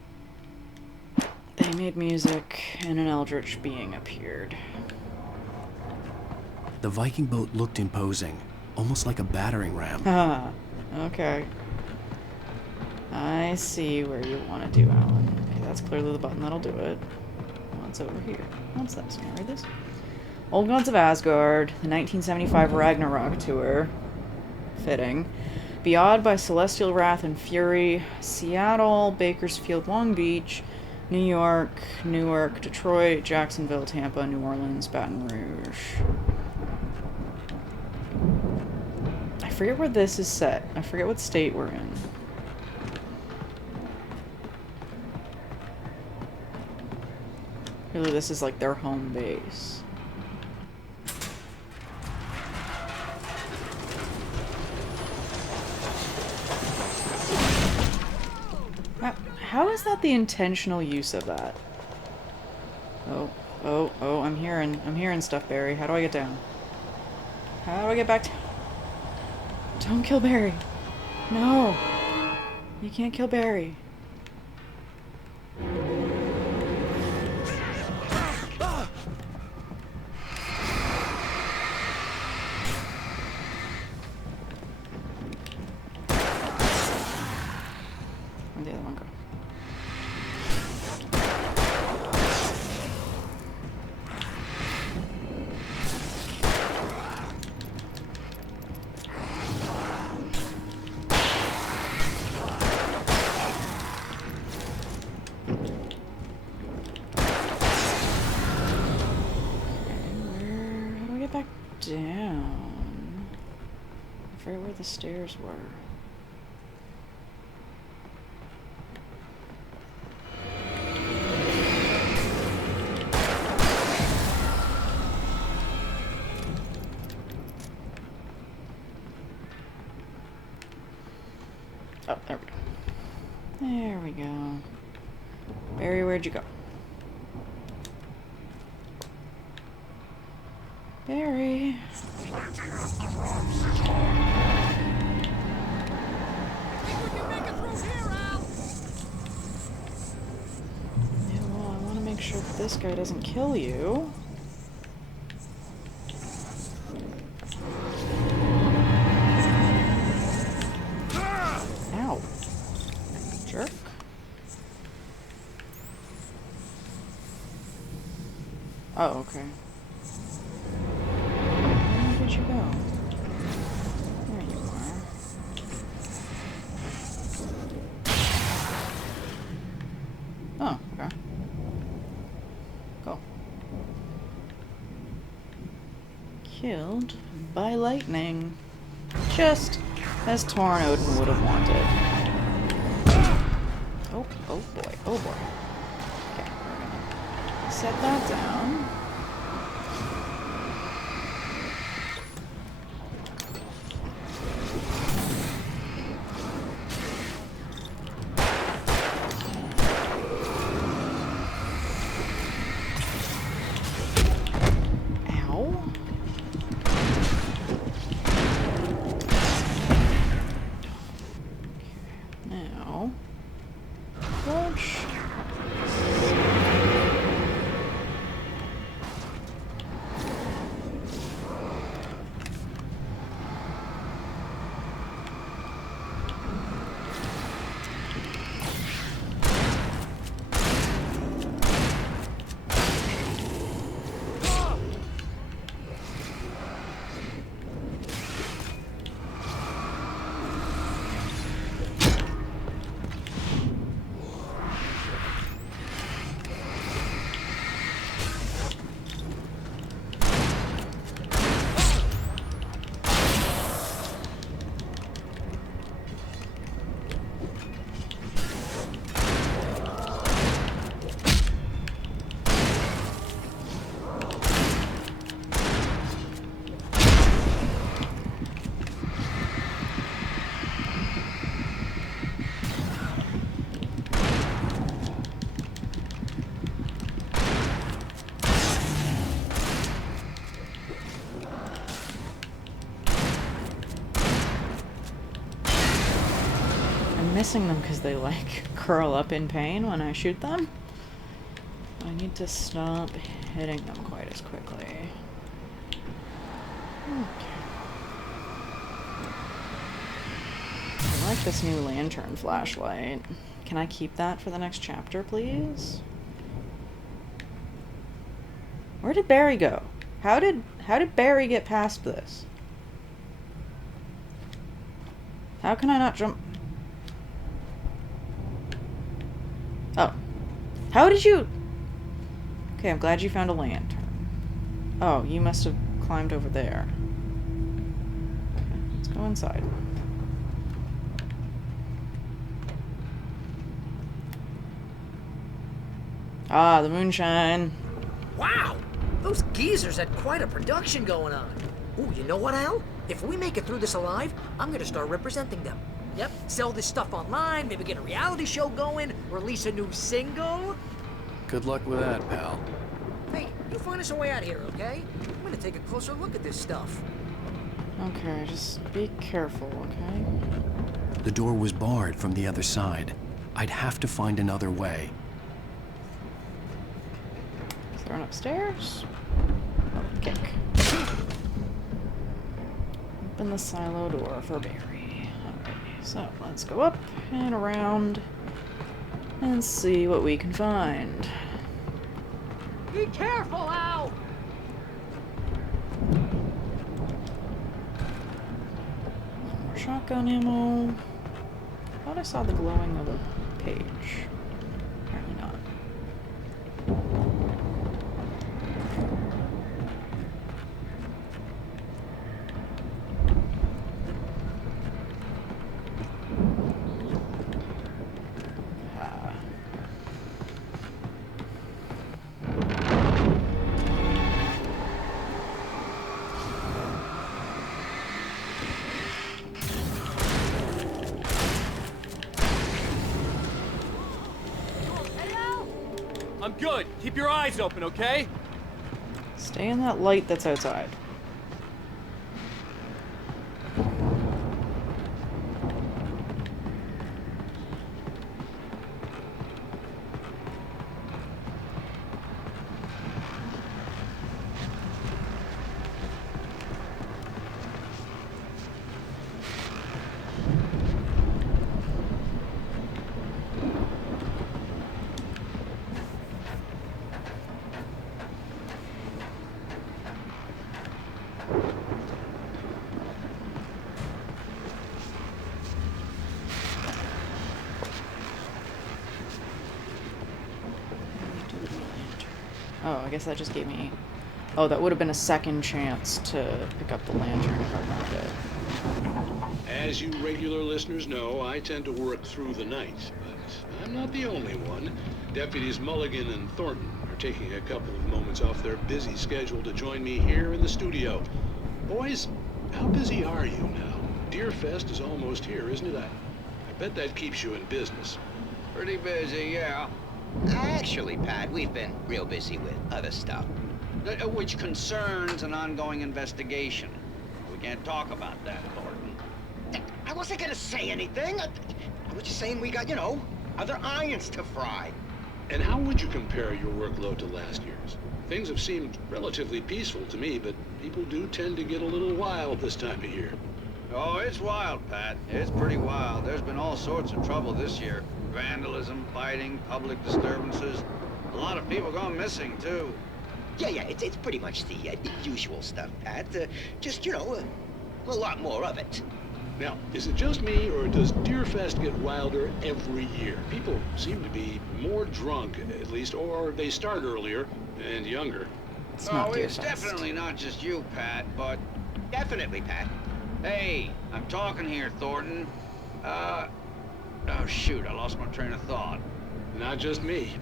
They made music, and an eldritch being appeared. The Viking boat looked imposing, almost like a battering ram. Ah, okay. I see where you want to do, Alan. Okay, that's clearly the button that'll do it. What's over here? What's that? Can I read this? Old Gods of Asgard, the 1975 Ragnarok tour. Fitting. Be awed by celestial wrath and fury. Seattle, Bakersfield, Long Beach, New York, Newark, Detroit, Jacksonville, Tampa, New Orleans, Baton Rouge. I forget where this is set. I forget what state we're in. Really, this is like their home base. How is that the intentional use of that? Oh, I'm hearing stuff, Barry. How do I get down? How do I get back down? Don't kill Barry. No. You can't kill Barry. Where'd the other one go? Down. I forget where the stairs were. Oh, there we go. There we go. Barry, where'd you go? Barry. Yeah, well, I want to make sure that this guy doesn't kill you. Ow. Jerk. Oh, okay. Where did you go? There you are. Oh, okay. Go. Killed by lightning. Just as Torn Odin would have wanted. Oh boy, oh boy. Okay, we're gonna set that down. Missing them because they like curl up in pain when I shoot them. I need to stop hitting them quite as quickly. Okay. I like this new lantern flashlight. Can I keep that for the next chapter, please? Where did Barry go? How did Barry get past this? How can I not jump? Oh. How did you... Okay, I'm glad you found a lantern. Oh, you must have climbed over there. Okay, let's go inside. Ah, the moonshine. Wow! Those geezers had quite a production going on. Ooh, you know what, Al? If we make it through this alive, I'm gonna start representing them. Yep, sell this stuff online, maybe get a reality show going, release a new single. Good luck with that, pal. Hey, you find us a way out of here, okay? I'm gonna take a closer look at this stuff. Okay, just be careful, okay? The door was barred from the other side. I'd have to find another way. Thrown upstairs. Oh, kick. Open the silo door for Barry. Alright, so let's go up and around and see what we can find. Be careful, Al! More shotgun ammo. Thought I saw the glowing of a page. Apparently not. I'm good. Keep your eyes open, okay? Stay in that light that's outside. Oh, I guess that just gave me... Oh, that would have been a second chance to pick up the lantern if I wanted it. As you regular listeners know, I tend to work through the night, but I'm not the only one. Deputies Mulligan and Thornton are taking a couple of moments off their busy schedule to join me here in the studio. Boys, how busy are you now? Deerfest is almost here, isn't it? I bet that keeps you in business. Pretty busy, yeah. Actually, Pat, we've been real busy with other stuff, which concerns an ongoing investigation. We can't talk about that, Thornton. I wasn't gonna say anything. I was just saying we got, you know, other irons to fry. And how would you compare your workload to last year's? Things have seemed relatively peaceful to me, but people do tend to get a little wild this time of year. Oh, it's wild, Pat. It's pretty wild. There's been all sorts of trouble this year. Vandalism, fighting, public disturbances. A lot of people gone missing, too. Yeah, it's pretty much the usual stuff, Pat. Just, you know, a lot more of it. Now, is it just me, or does Deerfest get wilder every year? People seem to be more drunk, at least, or they start earlier and younger. It's definitely not just you, Pat, but... Definitely, Pat. Hey, I'm talking here, Thornton. Oh, shoot, I lost my train of thought. Not just me.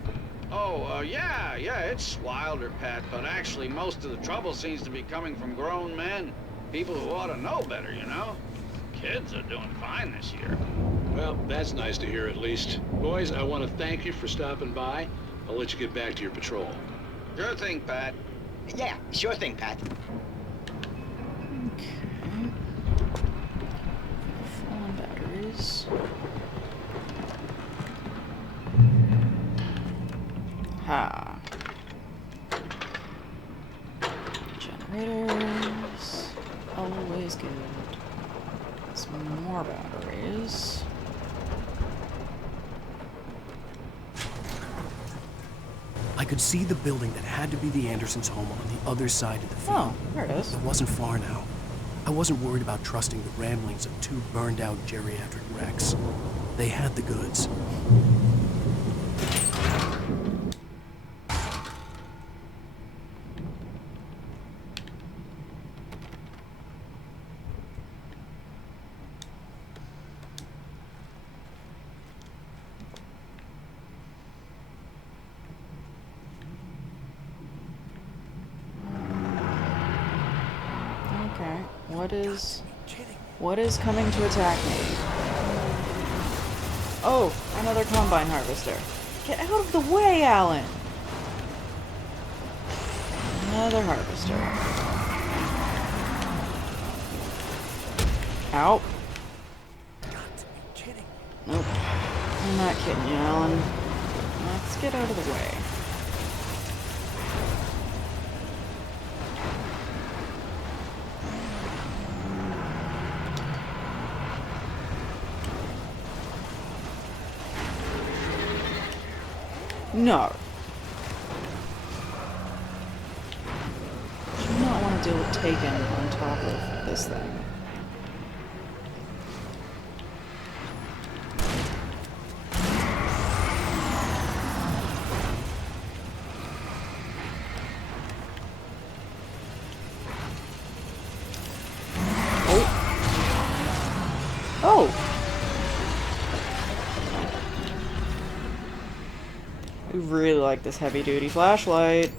Oh, yeah, it's wilder, Pat, but actually most of the trouble seems to be coming from grown men. People who ought to know better, you know? Kids are doing fine this year. Well, that's nice to hear at least. Boys, I want to thank you for stopping by. I'll let you get back to your patrol. Sure thing, Pat. Yeah, sure thing, Pat. Okay. Fallen batteries. Ha. Generators. Always good. Some more batteries. I could see the building that had to be the Andersons' home on the other side of the field. Oh, there it is. It wasn't far now. I wasn't worried about trusting the ramblings of two burned-out geriatric wrecks. They had the goods. Okay, what is coming to attack me? Oh, another combine harvester. Get out of the way, Alan! Another harvester. Ow. Nope. I'm not kidding you, Alan. Let's get out of the way. No. I do not want to deal with Taken on top of this thing. Oh! I really like this heavy-duty flashlight.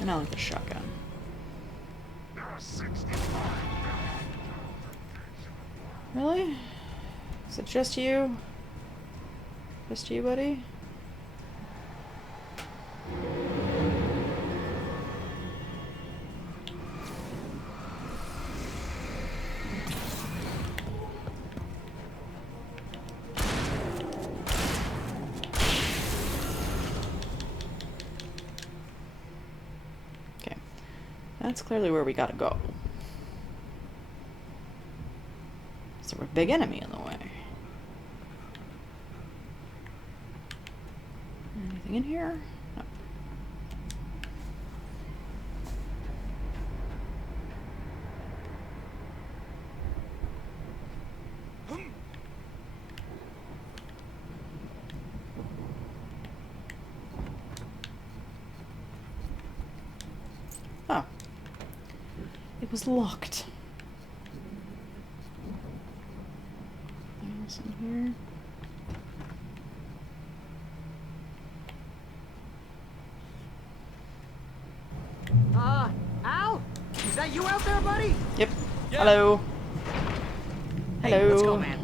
And I like the shotgun. Really? Is it just you? Just you, buddy? That's clearly where we gotta go. Is there a big enemy in the way? Anything in here? No. Oh. It was locked. Anything else in here? Al? Is that you out there, buddy? Yep. Yeah. Hello. Hey, Hello. let's go, man.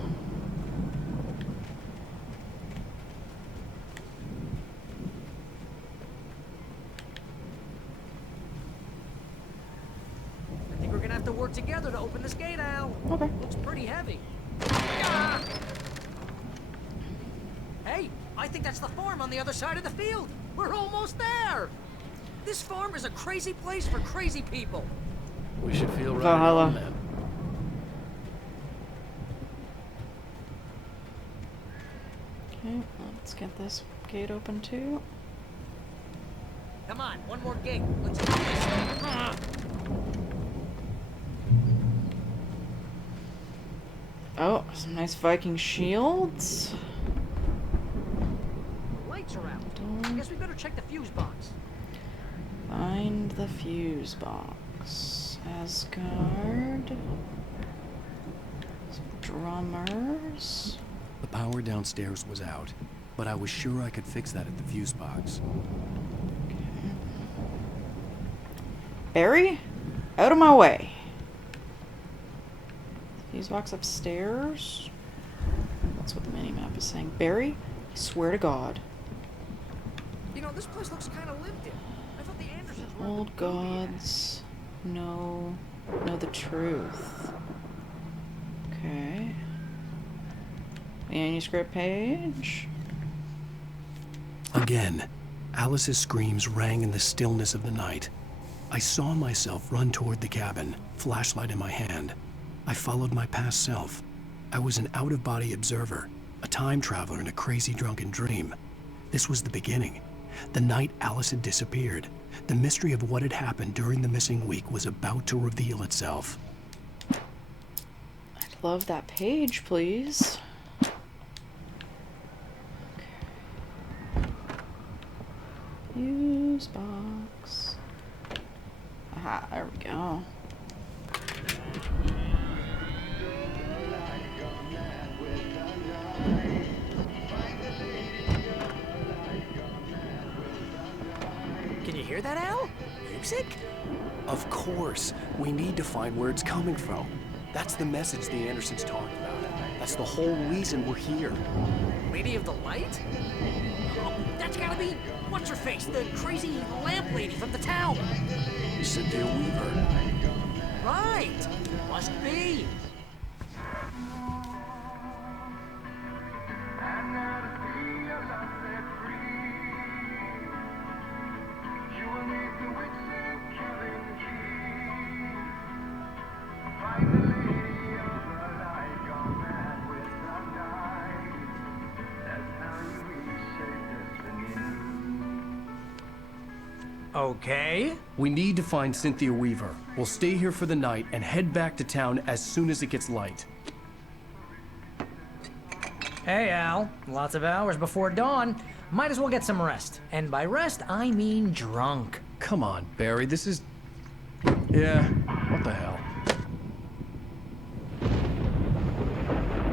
I think we're gonna have to work together to open this gate, Al. Okay. Looks pretty heavy. Ah! Hey, I think that's the farm on the other side of the field. We're almost there. This farm is a crazy place for crazy people. We should feel right Valhalla. on then. Okay, let's get this gate open too. Come on, one more gate. Let's do this. Ah! Oh, some nice Viking shields. Lights are out. I guess we better check the fuse box. Find the fuse box. Asgard. Some drummers. The power downstairs was out, but I was sure I could fix that at the fuse box. Barry? Out of my way. Fuse box upstairs. That's what the minimap is saying. Barry? I swear to God. You know, this place looks kind of lived in. I thought the Andersons were Old gods know the truth. Okay. Manuscript page. Again, Alice's screams rang in the stillness of the night. I saw myself run toward the cabin, flashlight in my hand. I followed my past self. I was an out-of-body observer, a time traveler in a crazy drunken dream. This was the beginning. The night Alice had disappeared. The mystery of what had happened during the missing week was about to reveal itself. I'd love that page, please. Okay. Use box. Aha, there we go. Can you hear that, Al? Music? Of course. We need to find where it's coming from. That's the message the Andersons talked about. That's the whole reason we're here. Lady of the Light? Oh, that's gotta be what's-her-face, the crazy lamp lady from the town. Cynthia Weaver. Right. Must be. Okay. We need to find Cynthia Weaver. We'll stay here for the night and head back to town as soon as it gets light. Hey, Al. Lots of hours before dawn. Might as well get some rest. And by rest, I mean drunk. Come on, Barry, this is... Yeah, what the hell?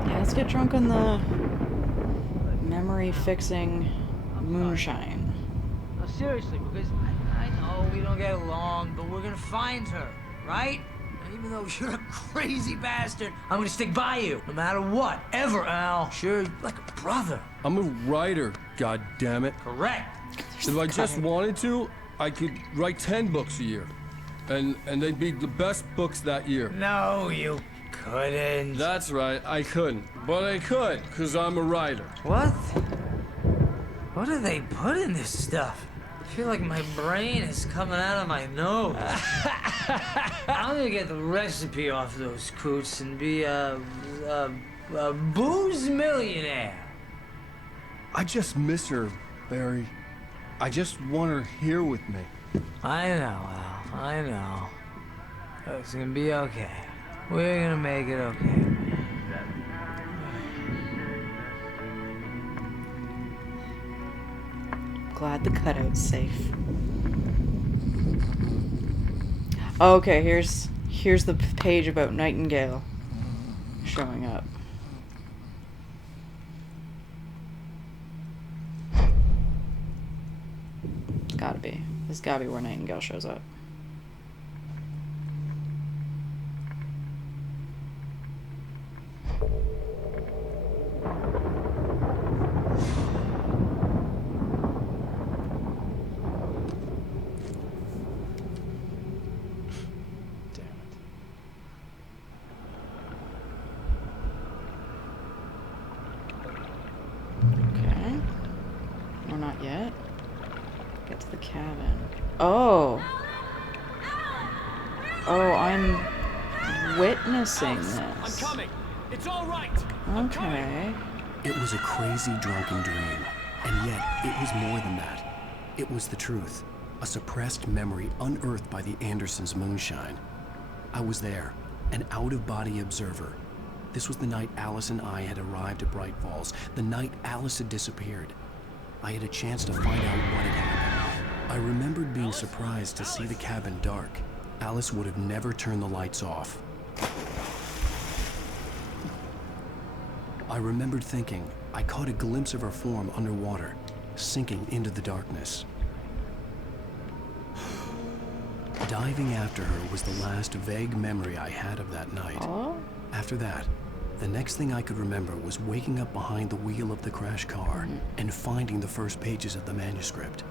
Yeah, let's get drunk on the memory-fixing moonshine. No, seriously, because I know we don't get along, but we're gonna find her, right? And even though you're a crazy bastard, I'm gonna stick by you, no matter what, ever, Al. Sure, like a brother. I'm a writer, goddammit. Correct. If I just wanted to, I could write 10 books a year. And they'd be the best books that year. No, you couldn't. That's right, I couldn't. But I could, because I'm a writer. What? What do they put in this stuff? I feel like my brain is coming out of my nose. I'm gonna get the recipe off those coots and be a booze millionaire. I just miss her, Barry. I just want her here with me. I know, Al. I know. It's gonna be okay. We're gonna make it okay. Glad the cutout's safe. Okay, here's the page about Nightingale showing up. It's gotta be. This gotta be where Nightingale shows up. Okay. Or not yet. Get to the cabin. Oh. Oh, I'm witnessing this. I'm coming. It's all right. Okay. It was a crazy drunken dream, and yet it was more than that. It was the truth, a suppressed memory unearthed by the Andersons' moonshine. I was there, an out-of-body observer. This was the night Alice and I had arrived at Bright Falls, the night Alice had disappeared. I had a chance to find out what had happened. I remembered being surprised to see the cabin dark. Alice would have never turned the lights off. I remembered thinking I caught a glimpse of her form underwater, sinking into the darkness. Diving after her was the last vague memory I had of that night. Oh? After that, the next thing I could remember was waking up behind the wheel of the crash car and finding the first pages of the manuscript.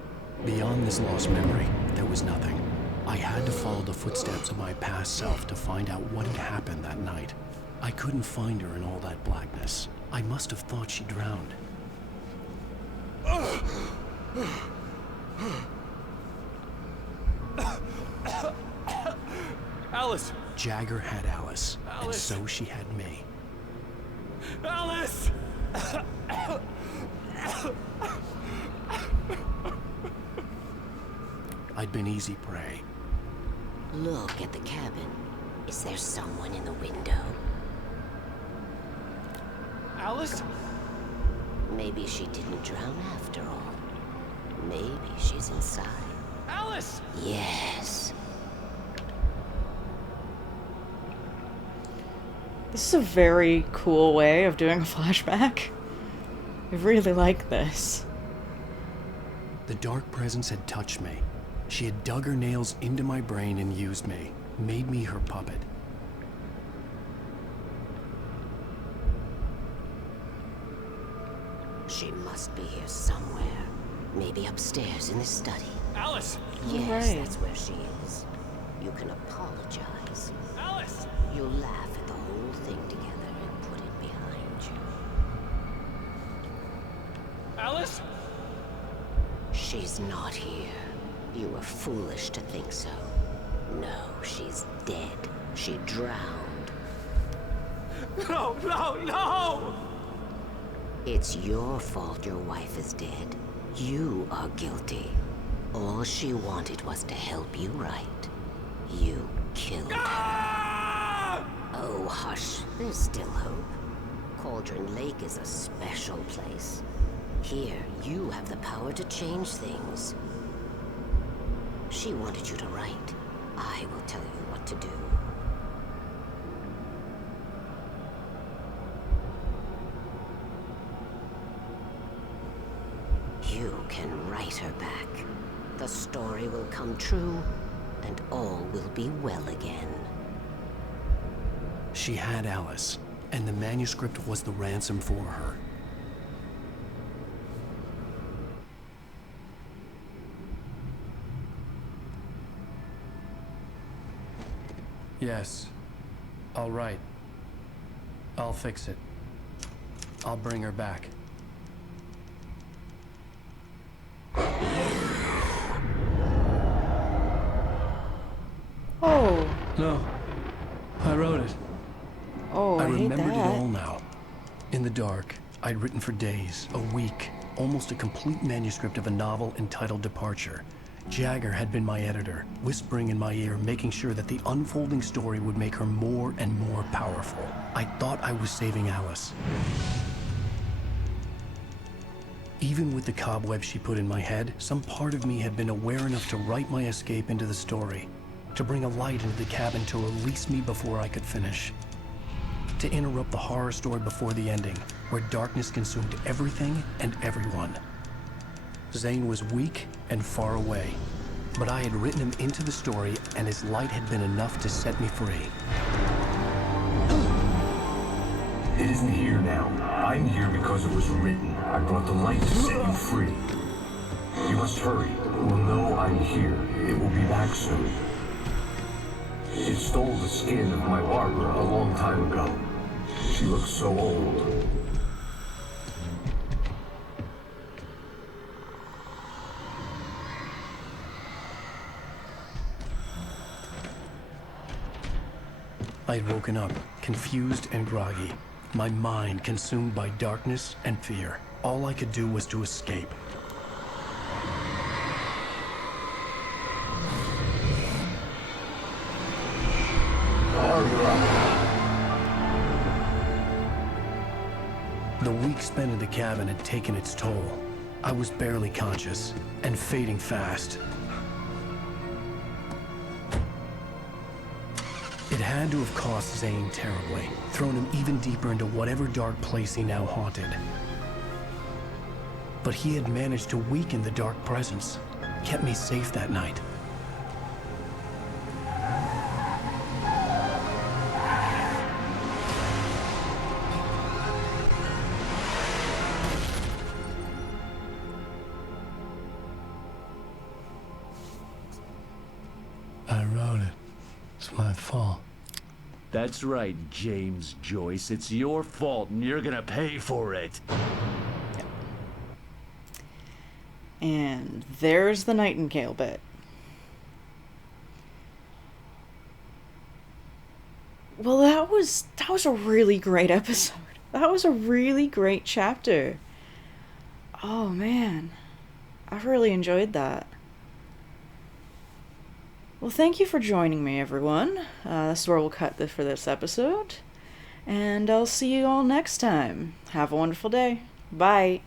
Beyond this lost memory, there was nothing. I had to follow the footsteps of my past self to find out what had happened that night. I couldn't find her in all that blackness. I must have thought she drowned. Alice! Jagger had Alice, and Alice. so she had me. Alice! I'd been easy prey. Look at the cabin. Is there someone in the window? Alice? Maybe she didn't drown after all. Maybe she's inside. Alice! Yes. This is a very cool way of doing a flashback. I really like this. The dark presence had touched me. She had dug her nails into my brain and used me, made me her puppet. She must be here somewhere. Maybe upstairs in the study. Alice! Yes, Right. that's where she is. You can apologize. Alice! You'll laugh at the whole thing together and put it behind you. Alice? She's not here. You were foolish to think so. No, she's dead. She drowned. No, no, no! It's your fault your wife is dead. You are guilty. All she wanted was to help you right. You killed her. Oh, hush. There's still hope. Cauldron Lake is a special place. Here, you have the power to change things. She wanted you to write. I will tell you what to do. You can write her back. The story will come true, and all will be well again. She had Alice, and the manuscript was the ransom for her. Yes. All right. I'll fix it. I'll bring her back. Oh. No. I wrote it. Oh, I hate remembered it that. all now. In the dark, I'd written for days, a week, almost a complete manuscript of a novel entitled Departure. Jagger had been my editor, whispering in my ear, making sure that the unfolding story would make her more and more powerful. I thought I was saving Alice. Even with the cobweb she put in my head, some part of me had been aware enough to write my escape into the story, to bring a light into the cabin to release me before I could finish. To interrupt the horror story before the ending, where darkness consumed everything and everyone. Zane was weak and far away, but I had written him into the story, and his light had been enough to set me free. It isn't here now. I'm here because it was written. I brought the light to set you free. You must hurry. It will know I'm here. It will be back soon. It stole the skin of my Barbara a long time ago. She looks so old. I'd woken up, confused and groggy, my mind consumed by darkness and fear. All I could do was to escape. The week spent in the cabin had taken its toll. I was barely conscious, and fading fast. It had to have cost Zane terribly, thrown him even deeper into whatever dark place he now haunted. But he had managed to weaken the dark presence, kept me safe that night. I wrote it. It's my fault. That's right, James Joyce. It's your fault, and you're gonna pay for it. And there's the Nightingale bit. Well, that was a really great episode. That was a really great chapter. Oh man, I really enjoyed that. Well, thank you for joining me, everyone. This is where we'll cut for this episode. And I'll see you all next time. Have a wonderful day. Bye.